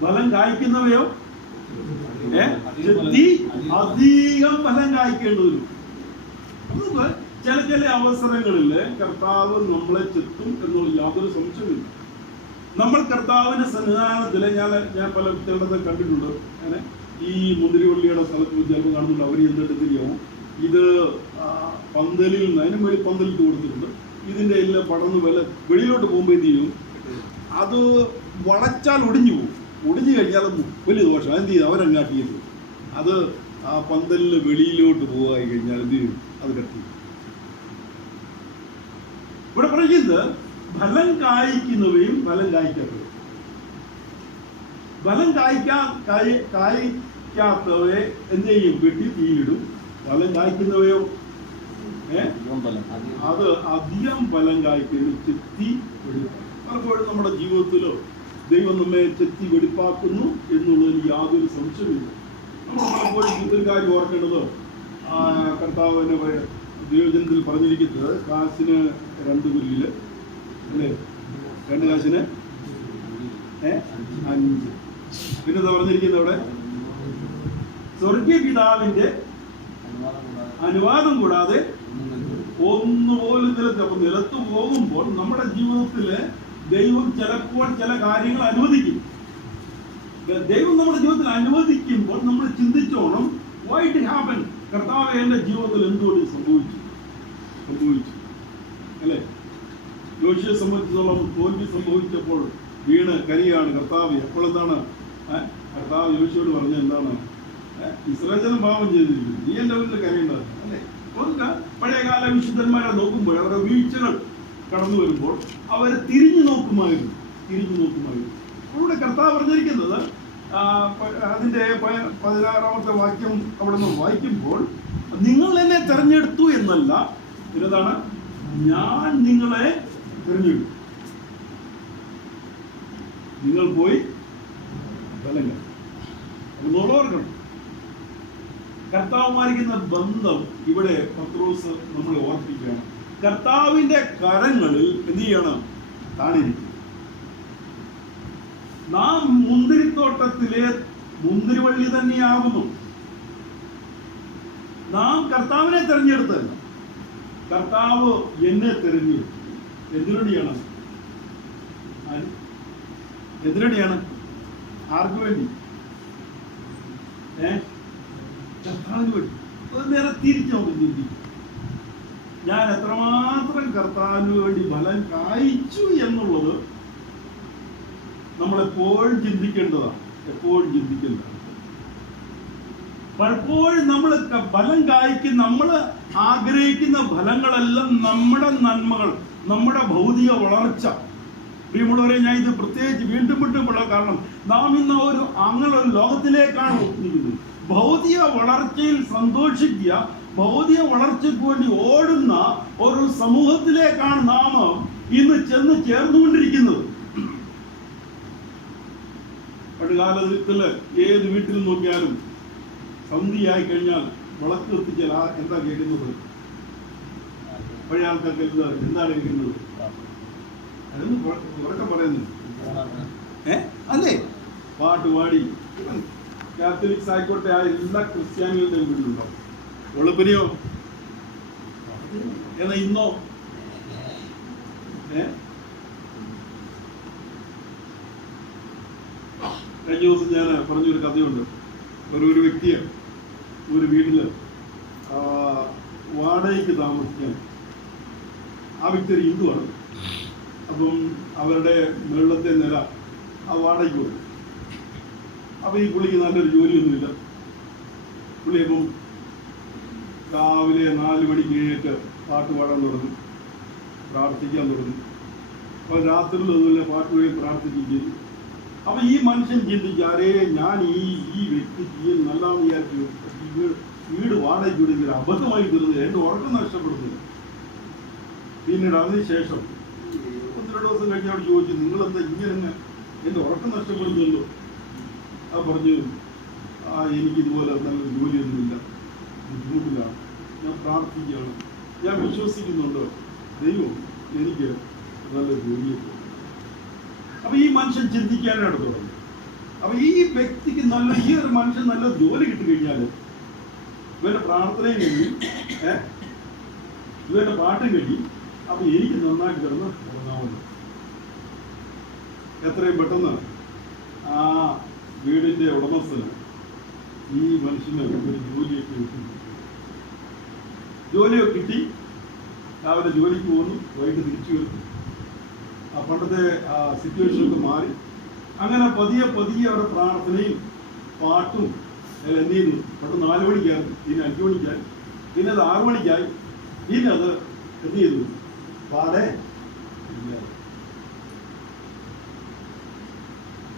ഫലം കായ്ക്കുന്നവയോ ചെത്തി അധികം ഫലം കായ്ക്കേണ്ടതിലും. നമുക്ക് ചില അവസരങ്ങളിൽ കർത്താവ് നമ്മളെ ചെത്തും എന്നുള്ള യാതൊരു സംശയമില്ല. നമ്മൾ കർത്താവിന്റെ സന്നിധാനത്തില് ഞാൻ പല ചിലടത്ത് കണ്ടിട്ടുണ്ട്. അങ്ങനെ ഈ മുന്തിരിവള്ളിയുടെ സ്ഥലത്ത് ചിലപ്പോൾ കാണുന്നുണ്ട്. അവർ എന്തെടുത്തിരിക്കാമോ, ഇത് പന്തലിൽ നിന്ന് അതിനും വേണ്ടി പന്തലിൽ കൊടുത്തിട്ടുണ്ട്. ഇതിന്റെ എല്ലാം പടർന്ന് വെളിയിലോട്ട് പോകുമ്പോൾ എന്ത് ചെയ്യും? അത് വളച്ചാൽ ഒടിഞ്ഞു പോകും. ഒടിഞ്ഞു കഴിഞ്ഞാൽ വലിയ ദോഷം. എന്ത് ചെയ്തു? അവരങ്ങാട്ടിയത് അത് ആ പന്തലിന് വെളിയിലോട്ട് പോകായി കഴിഞ്ഞാൽ എന്ത് ചെയ്യും? അത് കത്തി. ഇവിടെ പറയുന്നത് ഫലം കായ്ക്കുന്നവയും ഫലം കായ്ക്കാത്തവയും. ഫലം കായ്ക്കാത്തവയെ എന്ത് ചെയ്യും? വെട്ടി തീയിലിടും. ഫലം കായ്ക്കുന്നവയോ അത് അധികം ഫലം കായ്ക്കുന്നു, ചെത്തി വെടിപ്പാക്കും. പലപ്പോഴും നമ്മുടെ ജീവിതത്തിലോ ദൈവം നമ്മെ ചെത്തി വെടിപ്പാക്കുന്നു എന്നുള്ളതിൽ യാതൊരു സംശയമില്ല. നമ്മൾ പലപ്പോഴും ഒരു കാര്യം ഓർക്കേണ്ടത്, കർത്താവിന്റെ ദൈവജനത്തിൽ പറഞ്ഞിരിക്കുന്നത് കാശിന് 2 വില്ലില്, അല്ലേ? 2 കാശിന് 5. പിന്നെന്താ പറഞ്ഞിരിക്കുന്നത് അവിടെ? സ്വർഗീയ പിതാവിന്റെ അനുവാദം കൂടാതെ ഒന്നുപോലും നിലത്ത്. അപ്പൊ നിലത്ത് പോകുമ്പോൾ നമ്മുടെ ജീവിതത്തില് ദൈവം ചിലപ്പോൾ ചില കാര്യങ്ങൾ അനുവദിക്കും. ദൈവം നമ്മുടെ ജീവിതത്തിൽ അനുവദിക്കുമ്പോൾ നമ്മൾ ചിന്തിച്ചോണം, why it happened? കർത്താവ് എന്റെ ജീവിതത്തിൽ എന്തുകൊണ്ട് സംഭവിച്ചു അല്ലേ? യോശുവയെ സംബന്ധിച്ചിടത്തോളം തോൽവി സംഭവിച്ചപ്പോൾ വീണ് കരിയാണ് കർത്താവ്. അപ്പോൾ എന്താണ് കർത്താവ് യോശുവയോട് പറഞ്ഞത്? എന്താണ്? ഇസ്രായേൽ പാപം ചെയ്തിരിക്കുന്നു, നീ എന്റെ വീട്ടിൽ കരയുണ്ടാകും അല്ലേ? പഴയകാല വിശുദ്ധന്മാരെ നോക്കുമ്പോൾ അവരുടെ വീഴ്ചകൾ കടന്നു വരുമ്പോൾ അവർ തിരിഞ്ഞു നോക്കുമായിരുന്നു. അവിടെ കർത്താവ് പറഞ്ഞിരിക്കുന്നത് അതിന്റെ 16-ാമത്തെ വാക്യം അവിടെ നിന്ന് വായിക്കുമ്പോൾ, നിങ്ങൾ എന്നെ തെരഞ്ഞെടുത്തു എന്നല്ല, എന്താണ്? ഞാൻ നിങ്ങളെ തെരഞ്ഞെടുത്തു. നിങ്ങൾ പോയി ഫലം ഓർക്കണം. കർത്താവുമായിരിക്കുന്ന ബന്ധം ഇവിടെ പത്രോസ് നമ്മളെ ഓർപ്പിക്കുകയാണ്. കർത്താവിന്റെ കരങ്ങളിൽ എന്ത് ചെയ്യണം? താണിരിക്കും. നാം മുന്തിരിത്തോട്ടത്തിലെ മുന്തിരിവള്ളി തന്നെയാകുന്നു. നാം കർത്താവിനെ തെരഞ്ഞെടുത്തല്ല, കർത്താവ് എന്നെ തെരഞ്ഞെടുത്തു. എന്തിനുവേണ്ടിയാണ്? എന്തിനുവേണ്ടിയാണ്? ആർക്കു വേണ്ടി? കർത്താവിന് വേണ്ടി. അത് നേരെ തിരിച്ചു നമുക്ക് ചിന്തിക്കും. ഞാൻ എത്രമാത്രം കർത്താവിന് വേണ്ടി ഫലം കായ്ച്ചു എന്നുള്ളത് നമ്മളെപ്പോഴും ചിന്തിക്കേണ്ടതാണ്. എപ്പോഴും ചിന്തിക്കേണ്ടതാണ്. പലപ്പോഴും നമ്മൾ ഫലം കായ്ക്കും, നമ്മൾ ആഗ്രഹിക്കുന്ന ഫലങ്ങളെല്ലാം നമ്മുടെ നന്മകൾ, നമ്മുടെ ഭൗതിക വളർച്ച. പ്രിയമുള്ളവരെ, ഞാൻ ഇത് പ്രത്യേകിച്ച് വീണ്ടും വീണ്ടുമുള്ള കാരണം നാം ഇന്ന് അങ്ങനെ ഒരു ലോകത്തിലേക്കാണ് നിൽക്കുന്നത്. ഭൗതിക വളർച്ചയിൽ സന്തോഷിക്കുക, ഭൗതിക വളർച്ചയ്ക്ക് വേണ്ടി ഓടുന്ന ഒരു സമൂഹത്തിലേക്കാണ് നാം ഇന്ന് ചെന്ന് ചേർന്നുകൊണ്ടിരിക്കുന്നത്. പണ്ടുകാലത്തില് ഏത് വീട്ടിൽ നോക്കിയാലും സന്ധ്യയായി കഴിഞ്ഞാൽ വിളക്ക് കത്തിച്ചാൽ എന്താ കേൾക്കുന്നത്? പഴയ ആൾക്കാർക്ക് എന്താണ് കേൾക്കുന്നത്? അതൊന്നും ഉറക്കെ പറയുന്നു അല്ലേ? പാട്ട് പാടി. കാത്തലിക്സ് ആയിക്കോട്ടെ, ആ എല്ലാ ക്രിസ്ത്യാനികളുടെയും വീട്ടിലുണ്ടാവും. വെളുപ്പിനെയോ എന്നാ ഇന്നോ കഴിഞ്ഞ ദിവസം ഞാൻ പറഞ്ഞൊരു കഥയുണ്ട്. ഒരു വ്യക്തിയെ ഒരു വീട്ടില് വാടകയ്ക്ക് താമസിക്കാൻ, ആ വ്യക്തി ഒരു ഹിന്ദുവാണ്. അപ്പം അവരുടെ വെള്ളത്തെ നില ആ വാടകയ്ക്ക് കൊടുക്കും. അപ്പം ഈ പുള്ളിക്ക് നല്ലൊരു ജോലിയൊന്നുമില്ല. പുള്ളി അപ്പം രാവിലെ 4 മണിക്ക് എഴുന്നേറ്റ് പാട്ട് പാടാൻ തുടങ്ങും, പ്രാർത്ഥിക്കാൻ തുടങ്ങും. അപ്പോൾ രാത്രിയിൽ അതുപോലെ പാട്ട് പോയി പ്രാർത്ഥിക്കുകയും. അപ്പം ഈ മനുഷ്യൻ ചിന്തിക്കാറേ, ഞാൻ ഈ വ്യക്തിക്ക് നല്ലതാണെന്ന് വിചാരിച്ചു വീട് വാടകയ്ക്ക് വിടുന്നില്ല, അബദ്ധമായി തീർന്നില്ല, എൻ്റെ ഉറക്കം നഷ്ടപ്പെടുന്നില്ല. പിന്നീട് അതിനുശേഷം 1-2 ദിവസം കഴിഞ്ഞ് അവിടെ ചോദിച്ചു, നിങ്ങളെന്താ ഇങ്ങനെ എൻ്റെ ഉറക്കം നഷ്ടപ്പെടുന്നല്ലോ? ആ പറഞ്ഞു, എനിക്കിതുപോലെ നല്ല ജോലിയൊന്നുമില്ല, ബുദ്ധിമുട്ടിലാണ്, ഞാൻ പ്രാർത്ഥിക്കുകയാണ്, ഞാൻ വിശ്വസിക്കുന്നുണ്ട് ദൈവം എനിക്ക് നല്ല ജോലിയൊക്കെ. അപ്പം ഈ മനുഷ്യൻ ചിന്തിക്കാനായിട്ട് തുടങ്ങി. അപ്പം ഈ വ്യക്തിക്ക് ഈ ഒരു മനുഷ്യൻ നല്ല ജോലി കിട്ടിക്കഴിഞ്ഞാൽ ഇവരുടെ പ്രാർത്ഥനയും കഴിഞ്ഞു, ഇവരുടെ പാട്ടും കഴിഞ്ഞു. അപ്പം എനിക്ക് നന്നായിട്ട് കിടന്ന് ഉറങ്ങാവുന്നു. എത്രയും പെട്ടെന്ന് ആ വീടിൻ്റെ ഉടമസ്ഥന് ഈ മനുഷ്യന് ഒരു ജോലിയൊക്കെ കിട്ടി. ജോലിയൊക്കെ കിട്ടി, രാവിലെ ജോലിക്ക് പോകുന്നു, വൈകിട്ട് തിരിച്ചു വരുന്നു. ആ പണ്ടത്തെ സിറ്റുവേഷനൊക്കെ മാറി. അങ്ങനെ പതിയെ അവരുടെ പ്രാർത്ഥനയും പാട്ടും എന്ത് ചെയ്യുന്നു. പെട്ടെന്ന് 4 മണിക്കായി, പിന്നെ 5 മണിക്കായി, പിന്നെ അത് 6 മണിക്കായി, പിന്നെ അത് എന്ത് ചെയ്തു പാടെ.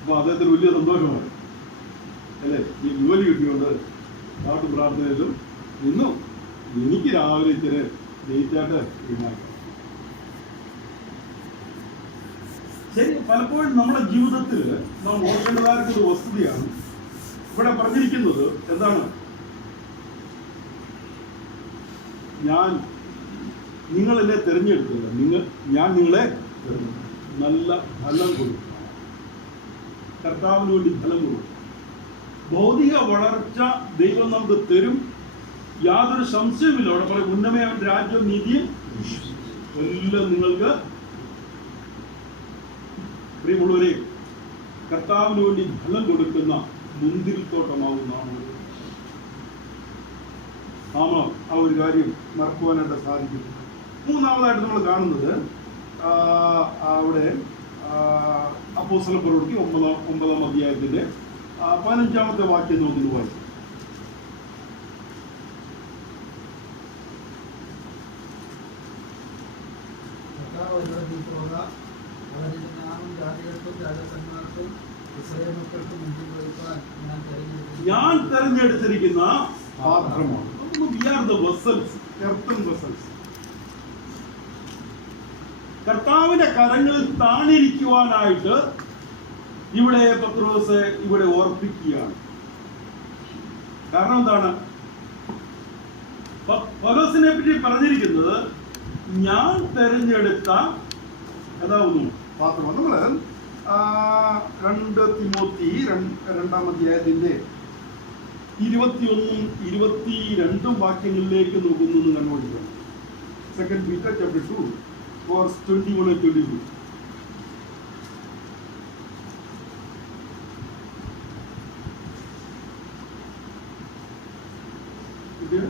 അപ്പൊ അദ്ദേഹത്തിന് വലിയ സന്തോഷമാണ് അല്ലേ? ഈ ജോലി കിട്ടിയോണ്ട് പാട്ടും പ്രാർത്ഥനയിലും നിന്നു. എനിക്ക് രാവിലെ ഇച്ചിരി ലേറ്റായിട്ട് തീരുമാനിക്കാം. ശരി, പലപ്പോഴും നമ്മുടെ ജീവിതത്തിൽ നാം ഓർക്കേണ്ടതായിട്ടൊരു വസ്തുതയാണ് ഇവിടെ പറഞ്ഞിരിക്കുന്നത്. എന്താണ്? നിങ്ങളെന്നെ തിരഞ്ഞെടുത്തില്ല, ഞാൻ നിങ്ങളെ നല്ല ഫലം കൊടുക്കും. കർത്താവിന് വേണ്ടി ഫലം കൊടുക്കും. ഭൗതിക വളർച്ച ദൈവം നമുക്ക് തരും, യാതൊരു സംശയമില്ല. അവിടെ പറയും, ഉന്നമേ അവൻ രാജ്യവും നീതിയും എല്ലാം നിങ്ങൾക്ക്. പ്രിയമുള്ളവരെ, കർത്താവിന് വേണ്ടി ഫലം കൊടുക്കുന്ന മുന്തിരിത്തോട്ടമാവും നാം. ആ ഒരു കാര്യം മറക്കുവാനായിട്ട് സാധിക്കും. മൂന്നാമതായിട്ട് നമ്മൾ കാണുന്നത് അവിടെ അപ്പോസ്തലപ്രവൃത്തി 9-ാം അധ്യായത്തിന്റെ 15-ാമത്തെ വാക്യം നോക്കി വായിക്കും. ഞാൻ തെരഞ്ഞെടുത്തിരിക്കുന്ന പാത്രമാണ്. കർത്താവിന്റെ കരങ്ങളിൽ താണിരിക്കുവാനായിട്ട് ഇവിടെ പത്രോസ് ഇവിടെ ഓർപ്പിക്കുകയാണ്. കാരണം എന്താണ്? പൗലോസിനെ പറ്റി പറഞ്ഞിരിക്കുന്നത് ഞാൻ തെരഞ്ഞെടുത്ത ഏതാവുന്നു പാത്രമാണ്. നമ്മള് 2 തിമോത്തി 2-ാം അധ്യായത്തിന്റെ 21 22 വാക്യങ്ങളിലേക്ക് നോക്കുന്നത് കണ്ടുപിടിക്കണം. 2 Peter chapter 2 verse 21 and 22. ഇത്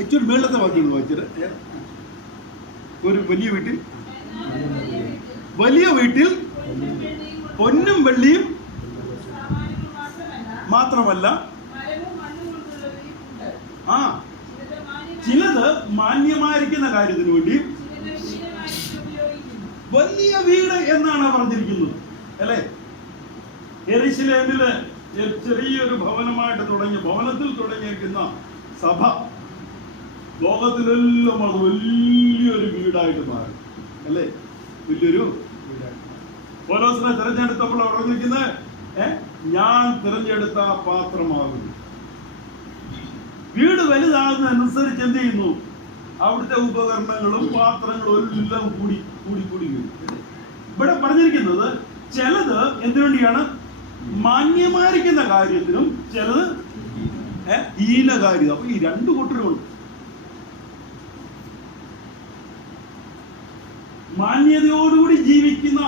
ഏറ്റവും മേളത്തെ വാക്യങ്ങൾ വായിച്ചത്. ഒരു വലിയ വീട്ടിൽ പൊന്നും വെള്ളിയും മാത്രമല്ല ആ ചിലത് മാന്യമായിരിക്കുന്ന കാര്യത്തിന് വേണ്ടി വലിയ വീട് എന്നാണ് പറഞ്ഞിരിക്കുന്നത് അല്ലെ. യെരുശലേമില് ചെറിയൊരു ഭവനമായിട്ട് ഭവനത്തിൽ തുടങ്ങിയിരിക്കുന്ന സഭ ലോകത്തിലെല്ലാം അത് വലിയൊരു വീടായിട്ട് മാറി അല്ലേ. വലിയൊരു പൗലോസിനെ തിരഞ്ഞെടുത്തപ്പോൾ അവിടെ നിൽക്കുന്നത് ഞാൻ തിരഞ്ഞെടുത്ത പാത്രമാകുന്നു. വീട് വലുതാകുന്നതനുസരിച്ച് എന്ത് ചെയ്യുന്നു, അവിടുത്തെ ഉപകരണങ്ങളും പാത്രങ്ങളും എല്ലാം കൂടി കൂടി കൂടി വരും. ഇവിടെ പറഞ്ഞിരിക്കുന്നത് ചിലത് എന്തുവേണ്ടിയാണ്, മാന്യമായിരിക്കുന്ന കാര്യത്തിനും ചിലത് ഹീനകാര്യം. അപ്പൊ ഈ രണ്ടു കൂട്ടരുമുണ്ട്. മാന്യതയോടുകൂടി ജീവിക്കുന്ന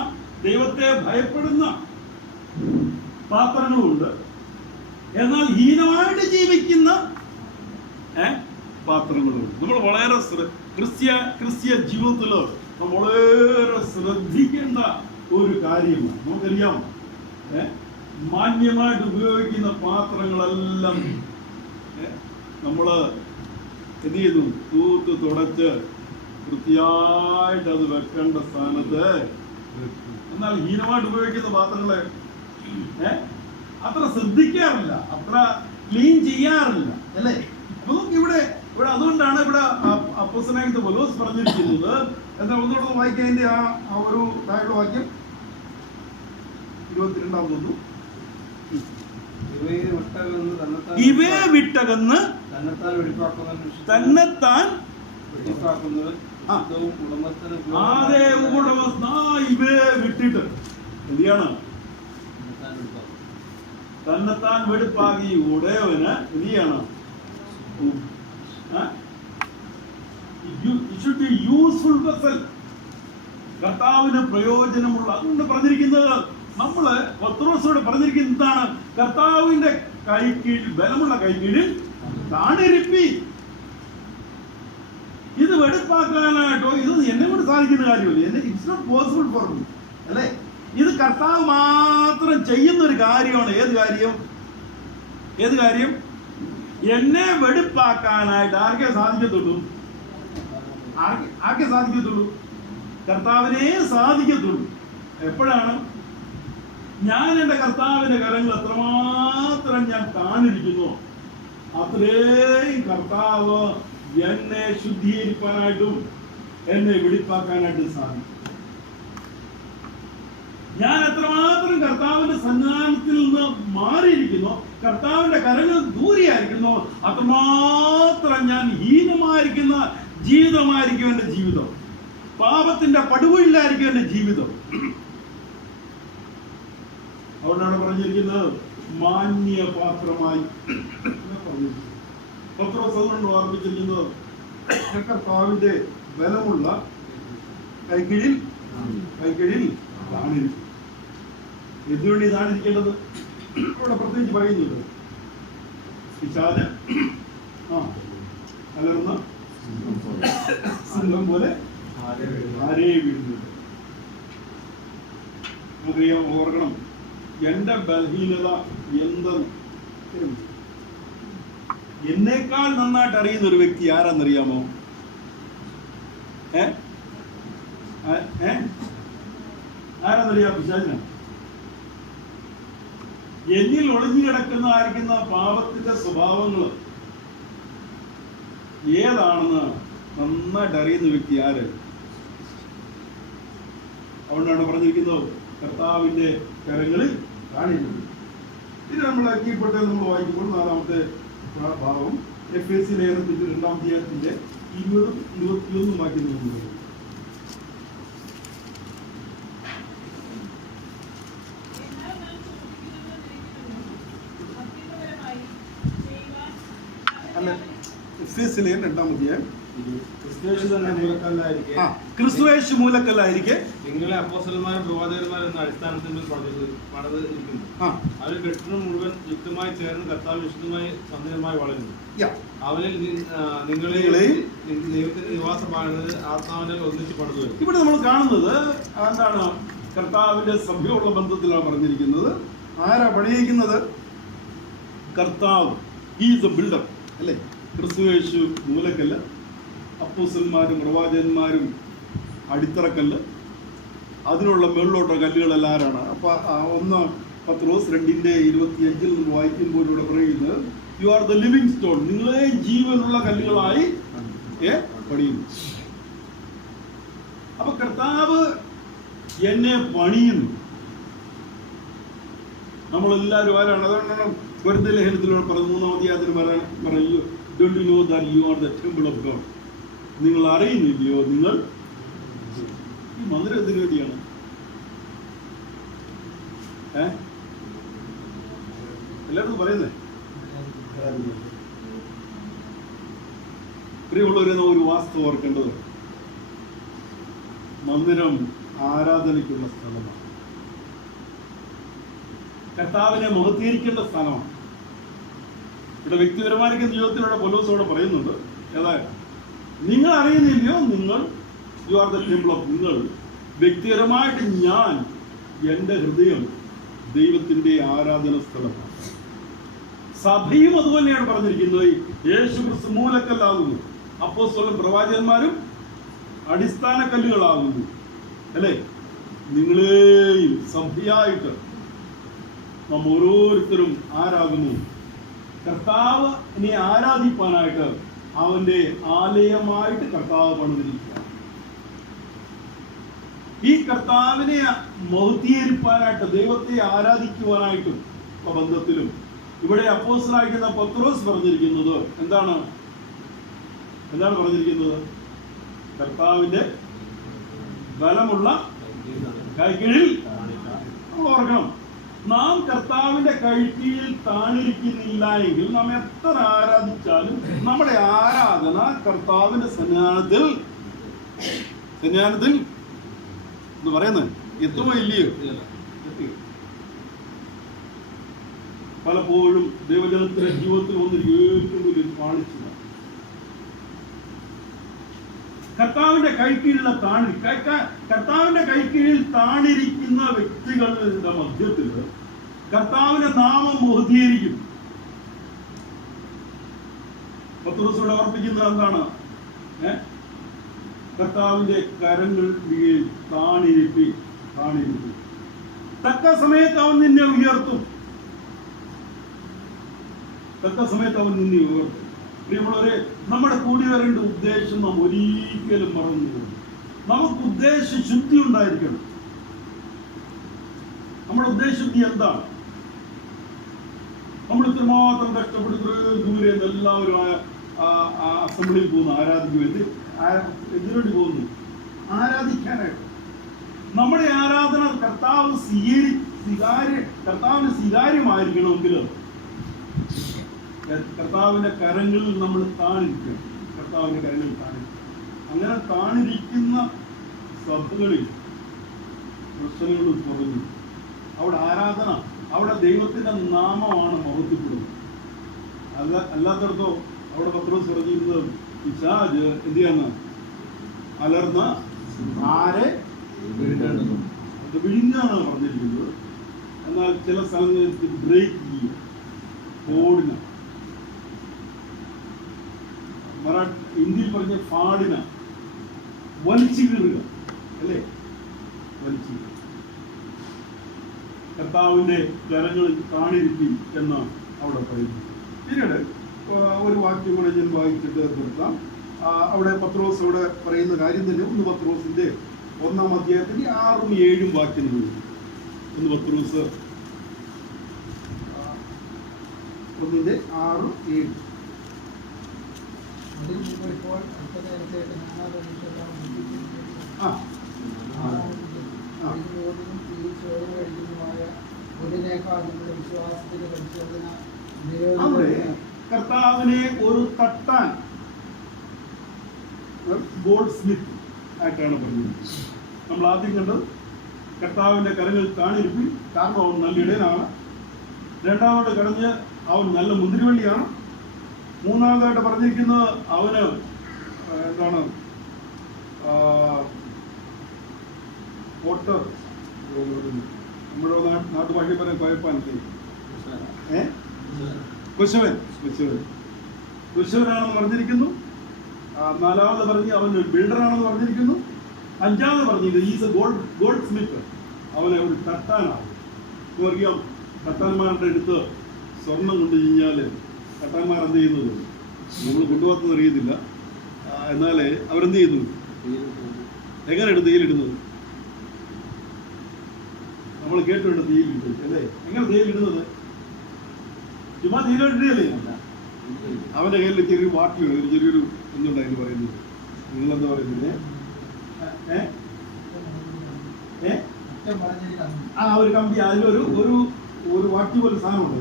ദൈവത്തെ ഭയപ്പെടുന്ന പാത്രങ്ങളുമുണ്ട്, എന്നാൽ ഹീനമായിട്ട് ജീവിക്കുന്ന പാത്രങ്ങളുമുണ്ട്. നമ്മൾ വളരെ ക്രിസ്ത്യ ജീവിതത്തിൽ നമ്മൾ വളരെ ശ്രദ്ധിക്കേണ്ട ഒരു കാര്യമാണ്. നമുക്കറിയാം, മാന്യമായിട്ട് ഉപയോഗിക്കുന്ന പാത്രങ്ങളെല്ലാം നമ്മൾ എന്ത് ചെയ്യുന്നു, തൂത്ത് തുടച്ച് വൃത്തിയായിട്ട് അത് വെക്കേണ്ട സ്ഥാനത്ത്. എന്നാൽ ഹീനമായിട്ട് ഉപയോഗിക്കുന്ന പാത്രങ്ങളെ അത്ര ശ്രദ്ധിക്കാറില്ല, അത്ര ക്ലീൻ ചെയ്യാറില്ല അല്ലേ. അപ്പൊ നമുക്ക് ഇവിടെ അതുകൊണ്ടാണ് ഇവിടെ അപ്പോസ്തലനായ പൗലോസ് പറഞ്ഞിരിക്കുന്നത്. എന്താ ഒന്നുകൂടെ വായിക്കാൻ, അതിന്റെ ആ ഒരു താഴെ വാക്യം 22 തോന്നുന്നു. ഇവയെ വിട്ടകന്ന് തന്നെത്താൻ ഇവയെ വിട്ടിട്ട് എന്തിയാണ്, തന്നെത്താൻ വെടുപ്പാകി ഉടയവന് എന്തിയാണ്, യൂസ്ഫുൾ വെസൽ, കർത്താവിന് പ്രയോജനമുള്ള. അതുകൊണ്ട് പറഞ്ഞിരിക്കുന്നത്, നമ്മള് പത്രോസോട് പറഞ്ഞിരിക്കുന്നത് എന്താണ്, കർത്താവിന്റെ കൈക്കീഴിൽ, ബലമുള്ള കൈക്കീഴിൽ താണിരിപ്പി. ഇത് വെടുപ്പാക്കാനായിട്ടോ ഇത് എന്നെ കൊണ്ട് സാധിക്കുന്ന കാര്യമല്ല. It's not possible for me അല്ലേ. ഇത് കർത്താവ് മാത്രം ചെയ്യുന്ന ഒരു കാര്യമാണ്. ഏത് കാര്യം എന്നെ വെടുപ്പാക്കാനായിട്ട് ആർക്കേ സാധിക്കത്തുള്ളൂ? കർത്താവിനെ സാധിക്കത്തുള്ളൂ. എപ്പോഴാണ് ഞാൻ എൻ്റെ കർത്താവിന്റെ കരങ്ങൾ എത്രമാത്രം ഞാൻ താണിരിക്കുന്നു, അത്രയും കർത്താവ് എന്നെ ശുദ്ധീകരിക്കാനായിട്ടും എന്നെ വെടിപ്പാക്കാനായിട്ടും സാധിക്കും. ഞാൻ എത്രമാത്രം കർത്താവിന്റെ സന്നിധാനത്തിൽ നിന്ന് മാറിയിരിക്കുന്നു, കർത്താവിന്റെ കരങ്ങൾ ദൂരെയായിരിക്കുന്നു, അത്രമാത്രം ഞാൻ ഹീനമായിരിക്കുന്ന ജീവിതമായിരിക്കും എൻ്റെ ജീവിതം. പാപത്തിന്റെ പടുകുഴിയിലായിരിക്കും എൻ്റെ ജീവിതം. അതുകൊണ്ടാണ് പറഞ്ഞിരിക്കുന്നത് മാന്യപാത്രമായി. പത്രോസ് അതുകൊണ്ട് ഓർമ്മിച്ചിരിക്കുന്നത്, കർത്താവിന്റെ ബലമുള്ള കൈക്കീഴിൽ താണിരിക്കും. എന്തുവേണ്ടി താണിരിക്കേണ്ടത് ഇവിടെ പ്രത്യേകിച്ച് പറയുന്നുണ്ട്. പിശാച് കലർന്ന സിംഹം പോലെ ആരെയും വീഴുന്നുണ്ട്. നമുക്കറിയാം, ഓർക്കണം, എന്റെ ബലഹീനത എന്തെന്ന് എന്നേക്കാൾ നന്നായിട്ട് അറിയുന്ന ഒരു വ്യക്തി ആരാന്നറിയാമോ? ആരാന്നറിയാം? പിശാചിനാ. എന്നിൽ ഒളിഞ്ഞു കിടക്കുന്ന പാപത്തിന്റെ സ്വഭാവങ്ങൾ ഏതാണെന്ന് നന്നായിട്ട് അറിയുന്ന വ്യക്തി ആര്? അതുകൊണ്ടാണ് പറഞ്ഞിരിക്കുന്നത്, കർത്താവിന്റെ കരങ്ങളിൽ കാണിക്കുന്നത്. ഇത് നമ്മൾ കീഴ്പ്പെട്ടത് നമ്മൾ വായിക്കുമ്പോൾ 4-ാമത്തെ ഭാവം എഫേസ്യ ലേഖനത്തിന്റെ 2-ാം അധ്യായത്തിന്റെ 20-21 വാക്യങ്ങളുണ്ട്. അല്ല, എഫേസ്യ ലേഖനം 2-ാം അധ്യായം ക്രിസ്തുയേശു തന്നെ മൂലക്കല്ലായിരിക്കെ ക്രിസ്തുയേശു മൂലക്കല്ലായിരിക്കെ നിങ്ങളെ അപ്പോസ്തലന്മാരും പ്രവാചകന്മാരും എന്ന അടിസ്ഥാനത്തിൽ പണിത് ഇരിക്കുന്നു. അവർ കെട്ടിടം മുഴുവൻ യുക്തമായി ചേർന്ന് കർത്താവ് വിശുദ്ധമായി സന്ധിതമായി വളരുന്നു. അവനിൽ നിങ്ങളെ ദൈവത്തിന്റെ നിവാസമാകുന്നത് ആത്മാവിനെ ഒന്നിച്ച് പണിതു വരും. ഇവിടെ നമ്മൾ കാണുന്നത് എന്താണ്? കർത്താവിന്റെ സഭയുള്ള ബന്ധത്തിലാണ് പറഞ്ഞിരിക്കുന്നത്. ആരാ പണിയിക്കുന്നത്? കർത്താവ്. ഹി ഈസ് എ ബിൽഡർ, അല്ലേ? ക്രിസ്തുയേശു മൂലക്കല്ല്, അപ്പോസ്തലന്മാരും പ്രവാചകന്മാരും അടിത്തറക്കല്ല്, അതിനുള്ള മേളിലോട്ട കല്ലുകളെല്ലാം ആരാണ്? അപ്പൊ 1 പത്രോസ് 2:25 നമ്മൾ വായിക്കുമ്പോൾ ഇവിടെ പറയുന്നത്, you are the living stone, നിങ്ങളെ ജീവനുള്ള കല്ലുകളായി പണിയുന്നു. അപ്പൊ കർത്താവ് എന്നെ പണിയുന്നു. നമ്മളെല്ലാവരും ആരാണ്? അതുകൊണ്ടാണ് വെറുതെ ലേഖനത്തിലൂടെ 13-ാം അധ്യായത്തിൽ പറയൂ, don't you know that you are the temple of God. നിങ്ങൾ അറിയുന്നില്ലയോ നിങ്ങൾ ഈ മന്ദിരം എന്തിനു വേണ്ടിയാണ്? എല്ലായിടത്തും പറയുന്നേ. പ്രിയമുള്ളവരെ, നാം ഒരു വാസ്തവം ഓർക്കേണ്ടത്, മന്ദിരം ആരാധനയ്ക്കുള്ള സ്ഥലമാണ്. കർത്താവിനെ മഹത്വീകരിക്കേണ്ട സ്ഥലമാണ്. ഇവിടെ വ്യക്തിപരമായിരിക്കുന്ന ജീവിതത്തിലൂടെ പൗലോസോടെ പറയുന്നുണ്ട്, ഏതായാലും നിങ്ങൾ അറിയുന്നില്ലയോ നിങ്ങൾ you are the temple of, നിങ്ങൾ വ്യക്തിപരമായിട്ട് ഞാൻ, എൻ്റെ ഹൃദയം ദൈവത്തിൻ്റെ ആരാധന സ്ഥലമാണ്. സഭയും അതുതന്നെയാണ് പറഞ്ഞിരിക്കുന്നത്. യേശു ക്രിസ്തു മൂലക്കല്ലാകുന്നു, അപ്പോസ്തലരും പ്രവാചകന്മാരും അടിസ്ഥാന കല്ലുകളാകുന്നു, അല്ലേ? നിങ്ങളെയും സഭയായിട്ട് നാം ഓരോരുത്തരും ആരാകുന്നു? കർത്താവിനെ ആരാധിപ്പാനായിട്ട് അവന്റെ ആലയമായിട്ട് കർത്താവ് പണിതിരിക്കുക. ഈ കർത്താവിനെ മഹത്വീകരിപ്പാനായിട്ട്, ദൈവത്തെ ആരാധിക്കുവാനായിട്ടും ബന്ധത്തിലും ഇവിടെ അപ്പോസ്തലനായിരിക്കുന്ന പത്രോസ് പറഞ്ഞിരിക്കുന്നത് എന്താണ് പറഞ്ഞിരിക്കുന്നത്? കർത്താവിന്റെ ബലമുള്ള കൈക്കീഴിൽ. നമ്മൾ ഓർക്കണം, നാം കർത്താവിന്റെ കൈക്കീഴിൽ താണിരിക്കുന്നില്ല എങ്കിൽ നാം എത്ര ആരാധിച്ചാലും നമ്മുടെ ആരാധന കർത്താവിന്റെ സന്നിധാനത്തിൽ എന്ന് പറയുന്നത് എത്തുമോ ഇല്ലയോ? പലപ്പോഴും ദൈവജനത്തിന്റെ ജീവിതത്തിൽ വന്നിരിക്കും ഏറ്റവും വലിയ കാണിച്ചതാണ് കർത്താവിന്റെ കൈക്കീഴിലുള്ള കർത്താവിന്റെ കൈക്കീഴിൽ താണിരിക്കുന്ന വ്യക്തികളുടെ മധ്യത്തിൽ കർത്താവിന്റെ നാമം മഹത്വീകരിക്കും. പത്രോസിനോട് ഓർപ്പിക്കുന്നത് എന്താണ്? കർത്താവിന്റെ കരങ്ങൾ താണിരിപ്പി. തക്ക സമയത്ത് അവൻ നിന്നെ ഉയർത്തും. പ്രിയമുള്ളവരെ, നമ്മുടെ കൂടി വരേണ്ട ഉദ്ദേശം നാം ഒരിക്കലും മറന്നു പോകും. നമുക്ക് ഉദ്ദേശ ശുദ്ധി ഉണ്ടായിരിക്കണം. നമ്മുടെ ഉദ്ദേശശുദ്ധി എന്താണ്? നമ്മൾ ഇത്രമാത്രം കഷ്ടപ്പെട്ട് ദൂരെ എല്ലാവരും അസംബ്ലിയിൽ പോകുന്നു, ആരാധിക്കും. എന്തിനുവേണ്ടി പോകുന്നു? ആരാധിക്കാനായിട്ട്. നമ്മുടെ ആരാധന കർത്താവിന് സ്വീകാര്യമായിരിക്കണമെങ്കിൽ കർത്താവിന്റെ കരങ്ങളിൽ നമ്മൾ താണിരിക്കണം. കർത്താവിന്റെ കരങ്ങളിൽ താണിരിക്കണം. അങ്ങനെ താണിരിക്കുന്ന സഭകളിൽ പ്രശ്നങ്ങളും കുറഞ്ഞു. അവിടെ ആരാധന, അവിടെ ദൈവത്തിന്റെ നാമമാണ് മഹത്വപ്പെടുന്നത്. അല്ലാത്തടത്തോ അവിടെ പത്രോസ് പറഞ്ഞിരുന്നത് പിശാച് എന്ത് ചെയ്യാന്ന് അലർന്ന ആരെ അത് വിഴിഞ്ഞാണ് പറഞ്ഞിരിക്കുന്നത്. എന്നാൽ ചില സ്ഥലങ്ങളിൽ ബ്രേക്ക് ചെയ്യുക, ഓടിന, ഇന്ത്യയിൽ പറഞ്ഞ ഫാടിന, വലിച്ചു കീറുക, അല്ലേ? വലിച്ചു കർത്താവിന്റെ കരങ്ങളിൽ കാണിരിക്കും എന്ന് അവിടെ പറയുന്നു. പിന്നീട് ഒരു വാക്യം കൂടെ ഞാൻ വായിച്ചിട്ട് നിർത്താം. അവിടെ പത്രോസ് അവിടെ പറയുന്ന കാര്യം തന്നെ 1 പത്രോസിന്റെ 1-ാം അധ്യായത്തിന്റെ 6ഉം 7ഉം വാക്യങ്ങൾ. 1 പത്രോസ് 1-ന്റെ 6ഉം 7. അതിൽ മുമ്പ് ഇപ്പോൾ അല്പ നേരത്തെയായിട്ട് ആ ോടും ഈ ചോദ്യം കഴിക്കുന്നതുമായ ഒന്നിനേക്കാൾ നമ്മുടെ വിശ്വാസത്തിന്റെ പരിശോധന അവിടെ കർത്താവിനെ ഒരു തട്ടാൻ ഗോൾഡ് സ്മിത്ത് ആയിട്ടാണ് പറഞ്ഞത്. നമ്മൾ ആദ്യം കണ്ടത് കർത്താവിന്റെ കരങ്ങൾ കാണിരിപ്പിൽ, കാരണം അവൻ നല്ല ഇടയനാണ്. രണ്ടാമത് കടഞ്ഞ് അവൻ നല്ല മുന്തിരിവള്ളിയാണ്. മൂന്നാമതായിട്ട് പറഞ്ഞിരിക്കുന്നത് അവന് എന്താണ് വോട്ടർ, നമ്മുടെ നാട്ടുഭാഷയിൽ പറയാൻ കുഴപ്പമില്ലേ, കുശവനാണെന്ന് പറഞ്ഞിരിക്കുന്നു. നാലാമത് പറഞ്ഞ് അവൻ ബിൽഡറാണെന്ന് പറഞ്ഞിരിക്കുന്നു. അഞ്ചാമത് പറഞ്ഞിരിക്കുന്നത് ഈസ് എ ഗോൾഡ് സ്മിത്ത്, അവനെ ഒരു തട്ടാനാണ്. അറിയാം, തട്ടാന്മാരുടെ അടുത്ത് സ്വർണം കൊണ്ടു കഴിഞ്ഞാൽ തട്ടാന്മാർ എന്ത് ചെയ്യുന്നത് നമ്മൾ കൊണ്ടുപോകുന്നത് അറിയത്തില്ല. എന്നാലേ അവരെന്ത് ചെയ്യുന്നു, എങ്ങനെയാണ് തേയിലിടുന്നത്? നമ്മൾ കേട്ടിട്ടുണ്ട് തേയിലിട്ടത് അല്ലേ? എങ്ങനെ തേയിലിടുന്നത്? ചുമ്മാ തേയിലിടുകയല്ലേ. അവന്റെ കയ്യിൽ ചെറിയൊരു വാട്ടിയാണ്, ഒരു ചെറിയൊരു എന്തുണ്ടായിരുന്നു പറയുന്നത്, നിങ്ങളെന്താ പറയുന്നത്? ആ ഒരു കമ്പി, അതിലൊരു ഒരു ഒരു വാട്ടി പോലെ സാധനം ഉണ്ട്.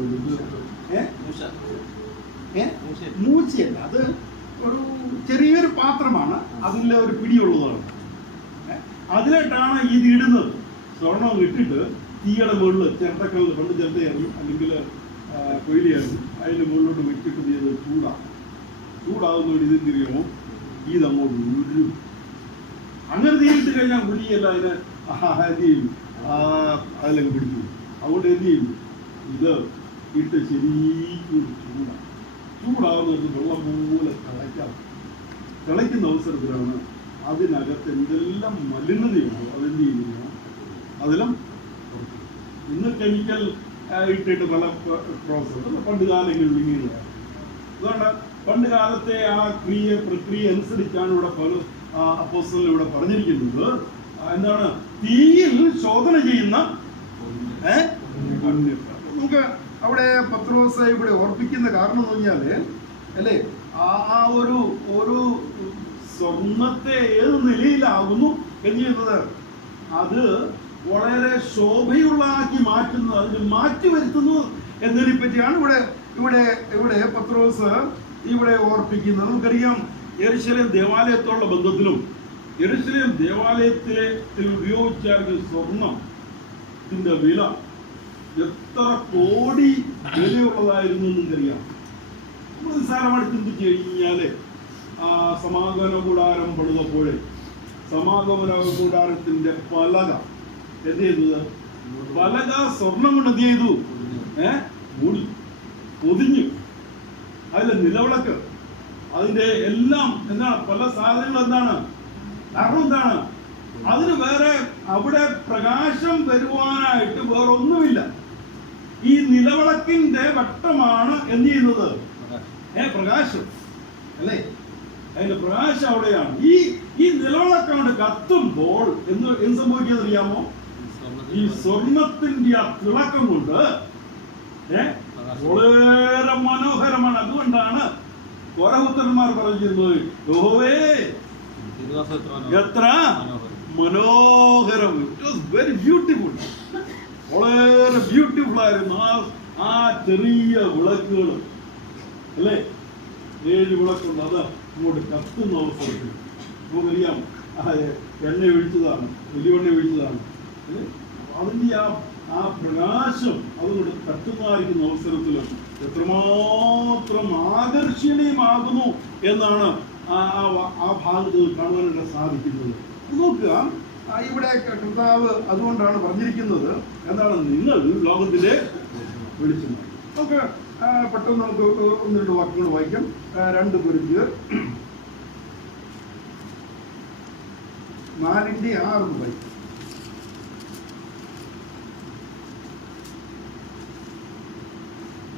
മൂച്ചയല്ല, അത് ഒരു ചെറിയൊരു പാത്രമാണ്, അതിലെ ഒരു പിടിയുള്ളതാണ്. അതിലായിട്ടാണ് ഇത് ഇടുന്നത്. സ്വർണം ഇട്ടിട്ട് തീയുടെ മുകളിൽ ചിരട്ടക്കല്ല്, പണ്ട് ചിരട്ടയായിരുന്നു അല്ലെങ്കിൽ കൊയിലിയായിരുന്നു, അതിൻ്റെ മുകളിലോട്ട് വെച്ചിട്ട് ചെയ്ത് ചൂടാകുന്നോട് ഇത് തിരിയുമോ ഇതങ്ങോട്ട് ഉരു. അങ്ങനെ തീയിട്ട് കഴിഞ്ഞാൽ ഉരിയല്ല, അതിന് എന്ത് ചെയ്യും, അതിലൊക്കെ പിടിച്ചു. അതുകൊണ്ട് എന്ത് ചെയ്യും, ഇത് ഇട്ട് ശരിക്കും ചൂടാകുന്നത് വെള്ളം പോലെ തിളയ്ക്കുന്ന അവസരത്തിലാണ് അതിനകത്ത് എന്തെല്ലാം മലിനതയുണ്ടോ അതെന്ത് ചെയ്യുന്നു, അതെല്ലാം ഇന്ന് കെമിക്കൽ ഇട്ടിട്ട് പല പ്രോസസ് പണ്ട് കാലങ്ങളിൽ ഇങ്ങനെയാണ്. അതുകൊണ്ട് പണ്ട് കാലത്തെ ആ പ്രക്രിയ അനുസരിച്ചാണ് ഇവിടെ പല അപ്പോസ്തലൻ ഇവിടെ പറഞ്ഞിരിക്കുന്നത്. എന്താണ്, തീയിൽ ശോധന ചെയ്യുന്ന നമുക്ക് അവിടെ പത്രോസ് ഇവിടെ ഓർപ്പിക്കുന്ന കാരണം എന്ന് പറഞ്ഞാല് അല്ലേ, ആ ഒരു സ്വർണത്തെ ഏത് നിലയിലാകുന്നു എന്ന് ചെയ്യുന്നത്, അത് വളരെ ശോഭയുള്ളതാക്കി മാറ്റുന്നത്, അതിന് മാറ്റി വരുത്തുന്നു എന്നതിനെ പറ്റിയാണ് ഇവിടെ പത്രോസ് ഇവിടെ ഓർപ്പിക്കുന്നത്. നമുക്കറിയാം, യെരുശലേം ദേവാലയത്തോടുള്ള ബന്ധത്തിലും യെരുശലേം ദേവാലയത്തിൽ ഉപയോഗിച്ചായിരുന്ന സ്വർണത്തിന്റെ വില എത്ര കോടി വിലയുള്ളതായിരുന്നു എന്നറിയാം. നമ്മൾ നിസ്സാരമായിട്ട് ചിന്തിച്ചു കഴിഞ്ഞാല് സമാഗമന കൂടാരം പണിതപ്പോഴേ സമാഗമന കൂടാരത്തിന്റെ പലക എന്ത് ചെയ്തത്, പലക സ്വർണം കൊണ്ട് എന്ത് ചെയ്തു, മൂടി പൊതിഞ്ഞു. അതിലെ നിലവിളക്ക്, അതിന്റെ എല്ലാം എന്താണ്, പല സാധനങ്ങൾ എന്താണ്, കാരണം എന്താണ്, അതിന് വേറെ അവിടെ പ്രകാശം വരുവാനായിട്ട് വേറൊന്നുമില്ല. ഈ നിലവിളക്കിന്റെ വട്ടമാണ് എന്ത് ചെയ്യുന്നത്, പ്രകാശം അല്ലേ, അതിന്റെ പ്രകാശം അവിടെയാണ്. ഈ നിലവിളക്കവിടെ കത്തുമ്പോൾ എന്ത് സംഭവിക്കുന്നത് അറിയാമോ, ഈ സ്വർണത്തിന്റെ ആ തിളക്കം കൊണ്ട് വളരെ മനോഹരമാണ്. അതുകൊണ്ടാണ് കോരഹുത്തന്മാർ പറഞ്ഞിരുന്നത്, യഹോവേ എത്ര മനോഹരം, ഇറ്റ് വാസ് വെരി ബ്യൂട്ടിഫുൾ. വളരെ ബ്യൂട്ടിഫുൾ ആയിരുന്നു ആ ചെറിയ വിളക്കുകൾ അല്ലേ, 7 വിളക്കുണ്ട്. അത് ഇങ്ങോട്ട് കത്തുന്ന അവസരത്തിൽ നമുക്കറിയാം, എണ്ണ ഒഴിച്ചതാണ്, വലിയ ഒഴിച്ചതാണ്. അതിൻ്റെ ആ പ്രകാശം അതുകൊണ്ട് കത്തുന്നതായിരിക്കുന്ന അവസരത്തിൽ എത്രമാത്രം ആകർഷണീയമാകുന്നു എന്നാണ് ആ ഭാഗത്ത് കാണുവാനായിട്ട് സാധിക്കുന്നത്. നോക്കുക, ഇവിടെ കർത്താവ് അതുകൊണ്ടാണ് പറഞ്ഞിരിക്കുന്നത്, എന്താണ്, നിങ്ങൾ ലോകത്തിലെ വെളിച്ചമാണ്. നമുക്ക് പെട്ടെന്ന് നമുക്ക് 1-2 വാക്കുകൾ വായിക്കാം. 2 കൊരിന്ത്യർ 4:6 വായിക്കാം.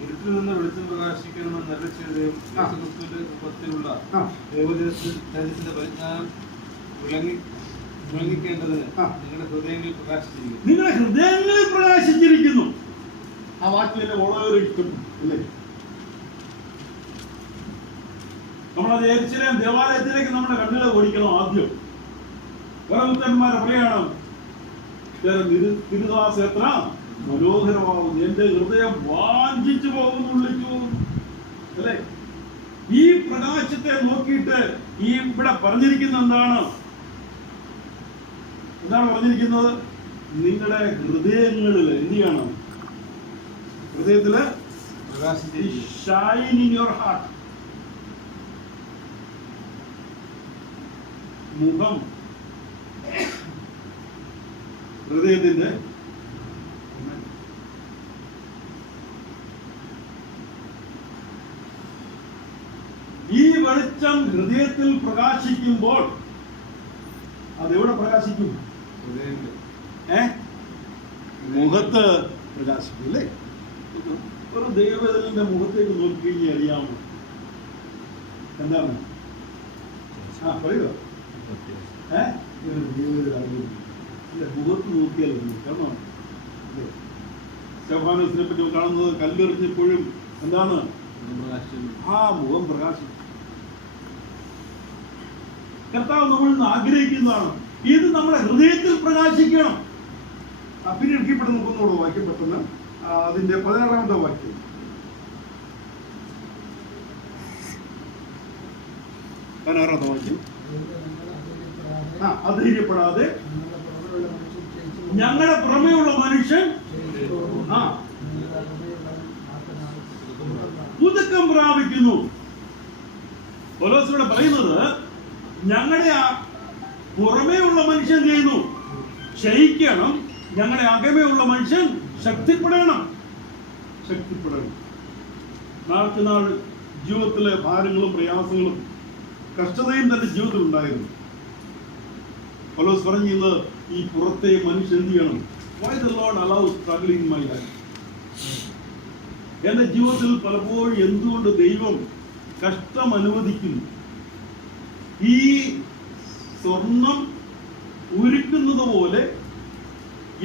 ഇരുട്ടിൽ നിന്ന് വെളിച്ചം പ്രകാശിക്കണമെന്ന് നിലച്ചത് രൂപത്തിലുള്ള തേജസ്സിന്റെ പരിജ്ഞാനം വിളങ്ങിക്കേണ്ടതിന് നിങ്ങളുടെ ഹൃദയങ്ങളിൽ പ്രകാശിച്ചിരിക്കുന്നു. നിങ്ങളുടെ ഹൃദയങ്ങളിൽ പ്രകാശിച്ചിരിക്കുന്നു. ആ വാക്കിൽ വളരെ ഇഷ്ടപ്പെട്ടു അല്ലേ. നമ്മളത് യെരൂശലേം ദേവാലയത്തിലേക്ക് നമ്മുടെ കണ്ണുകളെ ഓടിക്കണം ആദ്യം. പരമത്തന്മാരെ പറയണം, തിരുദാസ് എത്ര മനോഹരമാകുന്നു, എന്റെ ഹൃദയം വാഞ്ചിച്ചു പോകുന്നു, വിളിച്ചു പോകുന്നു അല്ലെ. ഈ പ്രകാശത്തെ നോക്കിയിട്ട് ഈ ഇവിടെ പറഞ്ഞിരിക്കുന്ന എന്താണ് പറഞ്ഞിരിക്കുന്നത്? നിങ്ങളുടെ ഹൃദയങ്ങളിൽ എന്ത് ചെയ്യണം? ഹൃദയത്തില് ഷൈൻ ഇൻ യുവർ ഹാർട്ട്. മുഖം ഹൃദയത്തിന്റെ ഈ വെളിച്ചം ഹൃദയത്തിൽ പ്രകാശിക്കുമ്പോൾ അതെവിടെ പ്രകാശിക്കും? മുഖത്ത് പ്രകാശിക്കും അല്ലേ. ഒരു ദൈവത്തിന്റെ മുഖത്തേക്ക് നോക്കിക്കഴിഞ്ഞാൽ അറിയാമോ എന്താണ്? പറയുക മുഖത്ത് നോക്കിയാൽ കാരണം സ്റ്റെഫാനോസിനെ പറ്റി കാണുന്നത് കല്ലെറിഞ്ഞപ്പോഴും എന്താണ്? മുഖം പ്രകാശിക്കും. കർത്താവ് നമ്മൾ ആഗ്രഹിക്കുന്നതാണ് ഇത് നമ്മുടെ ഹൃദയത്തിൽ പ്രകാശിക്കണം. പിന്നീട് ഇടയ്ക്കപ്പെട്ട് നോക്കുന്നതോട് വാക്യം പെട്ടെന്ന് അതിന്റെ 16-ാമത്തെ വാക്യം. അധൈര്യപ്പെടാതെ ഞങ്ങളുടെ പുറമേയുള്ള മനുഷ്യൻ പുതുക്കം പ്രാപിക്കുന്നു. പൗലോസിലൂടെ പറയുന്നത് ഞങ്ങളുടെ പുറമേയുള്ള മനുഷ്യൻ ചെയ്യുന്നു ക്ഷയിക്കണം, ഞങ്ങളുടെ അകമേയുള്ള മനുഷ്യൻ ശക്തിപ്പെടണം. നാൾക്ക് നാൾ ജീവിതത്തിലെ ഭാരങ്ങളും പ്രയാസങ്ങളും കഷ്ടതയും തന്റെ ജീവിതത്തിൽ ഉണ്ടായിരുന്നു. പൗലോസ് പറഞ്ഞത് ഈ പുറത്തെ മനുഷ്യൻ എന്ത് ചെയ്യണം? Why the Lord allows struggle in my life? എന്റെ ജീവിതത്തിൽ പലപ്പോഴും എന്തുകൊണ്ട് ദൈവം കഷ്ടം അനുവദിക്കുന്നു? ഈ സ്വർണം ഉരുക്കുന്നത് പോലെ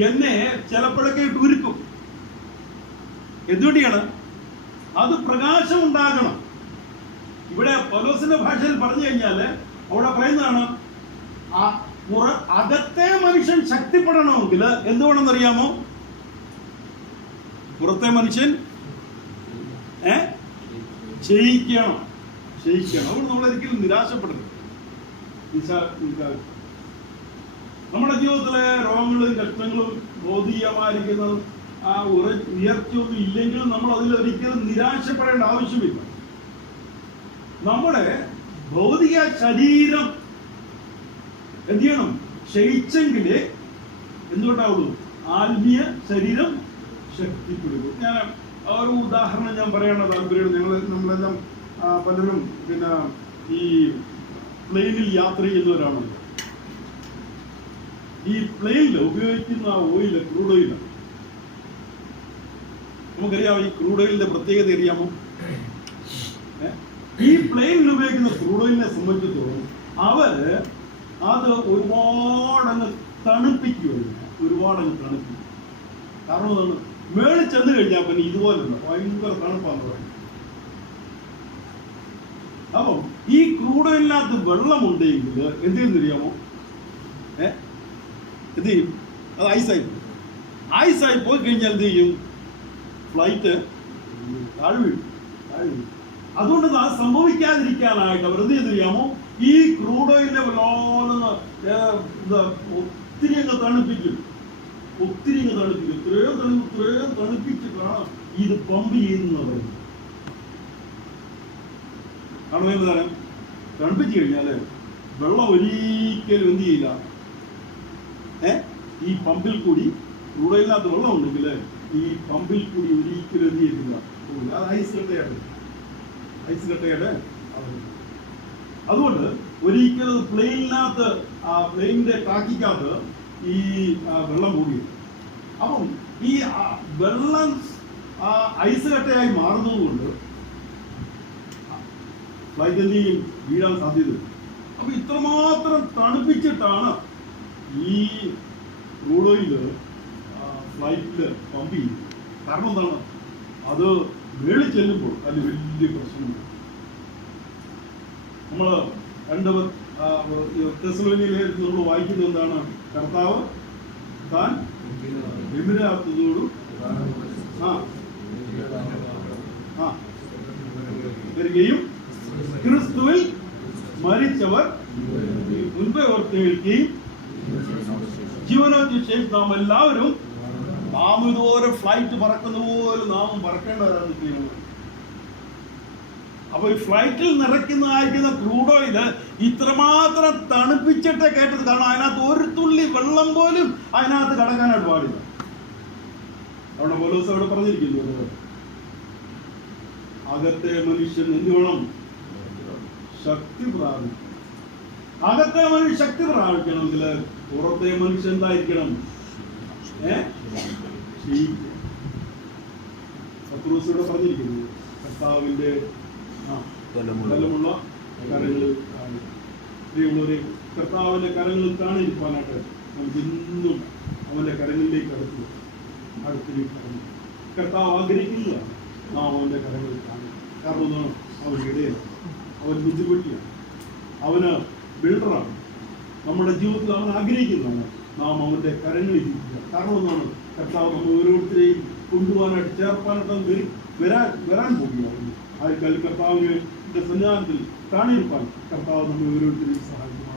എന്നെ ചിലപ്പോഴൊക്കെ ഇട്ട് ഉരുക്കും. എന്തുകൊണ്ടാണ്? അത് പ്രകാശം ഉണ്ടാകണം. ഇവിടെ പൗലോസിന്റെ ഭാഷയിൽ പറഞ്ഞു കഴിഞ്ഞാല് അവിടെ പറയുന്നതാണ് അകത്തെ മനുഷ്യൻ ശക്തിപ്പെടണമെങ്കിൽ എന്ത് വേണമെന്നറിയാമോ? പുറത്തെ മനുഷ്യൻ ക്ഷയിക്കണം. അതുകൊണ്ട് നമ്മളൊരിക്കലും നിരാശപ്പെടരുത്. നമ്മുടെ ജീവിതത്തിലെ രോഗങ്ങളും കഷ്ടങ്ങളും ഭൗതികമായിരിക്കുന്നതും ഉയർച്ചയൊന്നും ഇല്ലെങ്കിലും നമ്മൾ അതിലൊരിക്കലും നിരാശപ്പെടേണ്ട ആവശ്യമില്ല. നമ്മുടെ ഭൗതിക ശരീരം എന്ത് ചെയ്യണം? ക്ഷയിച്ചെങ്കിലേ എന്തുകൊണ്ടാവുള്ളൂ? ആത്മീയ ശരീരം ശക്തിപ്പെടുന്നു. ഞാൻ ഒരു ഉദാഹരണം ഞാൻ പറയേണ്ട താല്പര്യമാണ്. നമ്മളെല്ലാം പലരും പിന്നെ ഈ പ്ലെയിനിൽ യാത്ര ചെയ്യുന്നവരാണ്. ഈ പ്ലെയിനിൽ ഉപയോഗിക്കുന്ന ഓയില് ക്രൂഡ് ഓയില്. നമുക്കറിയാം ഈ ക്രൂഡ് ഓയിലിന്റെ പ്രത്യേകത അറിയാമോ? ഈ പ്ലെയിനിൽ ഉപയോഗിക്കുന്ന ക്രൂഡ് ഓയിലിനെ സംബന്ധിച്ചിടത്തോളം അവര് അത് ഒരുപാടങ്ങ് തണുപ്പിക്കും. കാരണം അതാണ് മേളിൽ ചെന്ന് കഴിഞ്ഞാൽ പിന്നെ ഇതുപോലെയല്ല, ഭയങ്കര തണുപ്പാന്ന് പറയും. അപ്പം ഈ ക്രൂഡ് ഓയിലിനകത്ത് വെള്ളമുണ്ടെങ്കിൽ എന്ത് ചെയ്യുന്നറിയാമോ? എന്ത് ചെയ്യും? അത് ഐസായി പോയി കഴിഞ്ഞാൽ എന്ത് ചെയ്യും? ഫ്ലൈറ്റ് താഴെ വീഴും. അതുകൊണ്ട് അത് സംഭവിക്കാതിരിക്കാനായിട്ട് അവർ എന്ത് ചെയ്തറിയാമോ? ഈ ക്രൂഡ് ഓയിലിനെ ഒത്തിരി അങ്ങ് തണുപ്പിക്കും. ഇത്രയും തണുപ്പിച്ചിട്ടാണ് ഇത് പമ്പ് ചെയ്യുന്നത്. കാരണം എന്താണ്? തണുപ്പിച്ചു കഴിഞ്ഞാല് വെള്ളം ഒരിക്കലും എന്ത് ചെയ്യില്ല. ഈ പമ്പിൽ കൂടി ക്രൂഡ് ഓയിലിനകത്ത് വെള്ളം ഉണ്ടെങ്കിൽ ഈ പമ്പിൽ കൂടി ഒരിക്കലും എന്ത് ചെയ്തില്ല. അത് ഐസ് കട്ടയുടെ അതുകൊണ്ട് ഒരിക്കലും പ്ലെയിനിനകത്ത് പ്ലെയിനിന്റെ ടാക്കിക്കകത്ത് ഈ വെള്ളം കൂടി. അപ്പം ഈ വെള്ളം ഐസ് കട്ടയായി മാറുന്നത് കൊണ്ട് ഫ്ലൈറ്റ് എന്ത് ചെയ്യും? വീഴാൻ സാധ്യത. അപ്പൊ ഇത്രമാത്രം തണുപ്പിച്ചിട്ടാണ് ഈ ക്രൂഡ് ഓയില് ഫ്ലൈറ്റില് പമ്പ് ചെയ്യും. കാരണം എന്താണ്? അത് മേളിൽ ചെല്ലുമ്പോൾ അതിന് വലിയ പ്രശ്നമുണ്ട്. നമ്മൾ രണ്ട് തെസ്സലോനിക്കയിലെ നമ്മൾ വായിക്കുന്നത് എന്താണ്? കർത്താവ് താൻ ഗംഭീരാത്മത്തോടും വരികയും ക്രിസ്തുവിൽ മരിച്ചവർ മുൻപേ ഓർക്കുകയും ജീവനോദ്ദേശം നാം എല്ലാവരും നാം ഇതുപോലെ ഫ്ലൈറ്റ് പറക്കുന്ന പോലെ നാം പറക്കേണ്ടവരാണ് ചെയ്യുന്നത്. അപ്പൊ ഈ ഫ്ലൈറ്റിൽ നിറയ്ക്കുന്നതായിരിക്കുന്ന ക്രൂഡ് ഓയില് ഇത്രമാത്രം തണുപ്പിച്ചിട്ടേ കേട്ടത്. കാരണം അതിനകത്ത് ഒരു തുള്ളി വെള്ളം പോലും അതിനകത്ത് കടക്കാനായിട്ട് പാടില്ല. അവിടെ പൗലോസ് അവിടെ പറഞ്ഞിരിക്കുന്നു, അകത്തെ മനുഷ്യൻ എന്ത് വേണം? ശക്തി പ്രാപിക്കണം. അകത്തെ മനുഷ്യൻ ശക്തി പ്രാപിക്കണമെങ്കിൽ പുറത്തെ മനുഷ്യൻ എന്തായിരിക്കണം? പത്രോസിവിടെ പറഞ്ഞിരിക്കുന്നു, കർത്താവിന്റെ ബലമുള്ള കരങ്ങൾ പ്രിയമുള്ളവരെ, കർത്താവിന്റെ കരങ്ങൾ കാണിരിക്കാനായിട്ട് നമുക്ക് ഇന്നും അവന്റെ കരങ്ങളിലേക്ക് അടുത്തിലേക്ക് കടന്നു. കർത്താവ് ആഗ്രഹിക്കുന്നതാണ് നാം അവന്റെ കരങ്ങളിൽ കാണുക. കാരണം എന്താണ്? അവൻ ഇടയാണ്, അവൻ ബുദ്ധിമുട്ടിയാണ്, അവന് ബിൽഡറാണ്. നമ്മുടെ ജീവിതത്തിൽ അവൻ ആഗ്രഹിക്കുന്നതാണ് നാം അവന്റെ കരങ്ങളിൽ ഇരിക്കുക. കാരണം എന്താണ്? കർത്താവ് നമ്മൾ ഓരോരുത്തരെയും കൊണ്ടുപോകാനായിട്ട് ചേർപ്പാനായിട്ട് വരാൻ പോവുകയാണ്. ആയിരിക്കും കർത്താവിന്റെ സന്നിധാനത്തിൽ കാണിയിരിക്കാൻ കർത്താവ് നമ്മൾ ഓരോരുത്തരെയും സഹായിക്കും.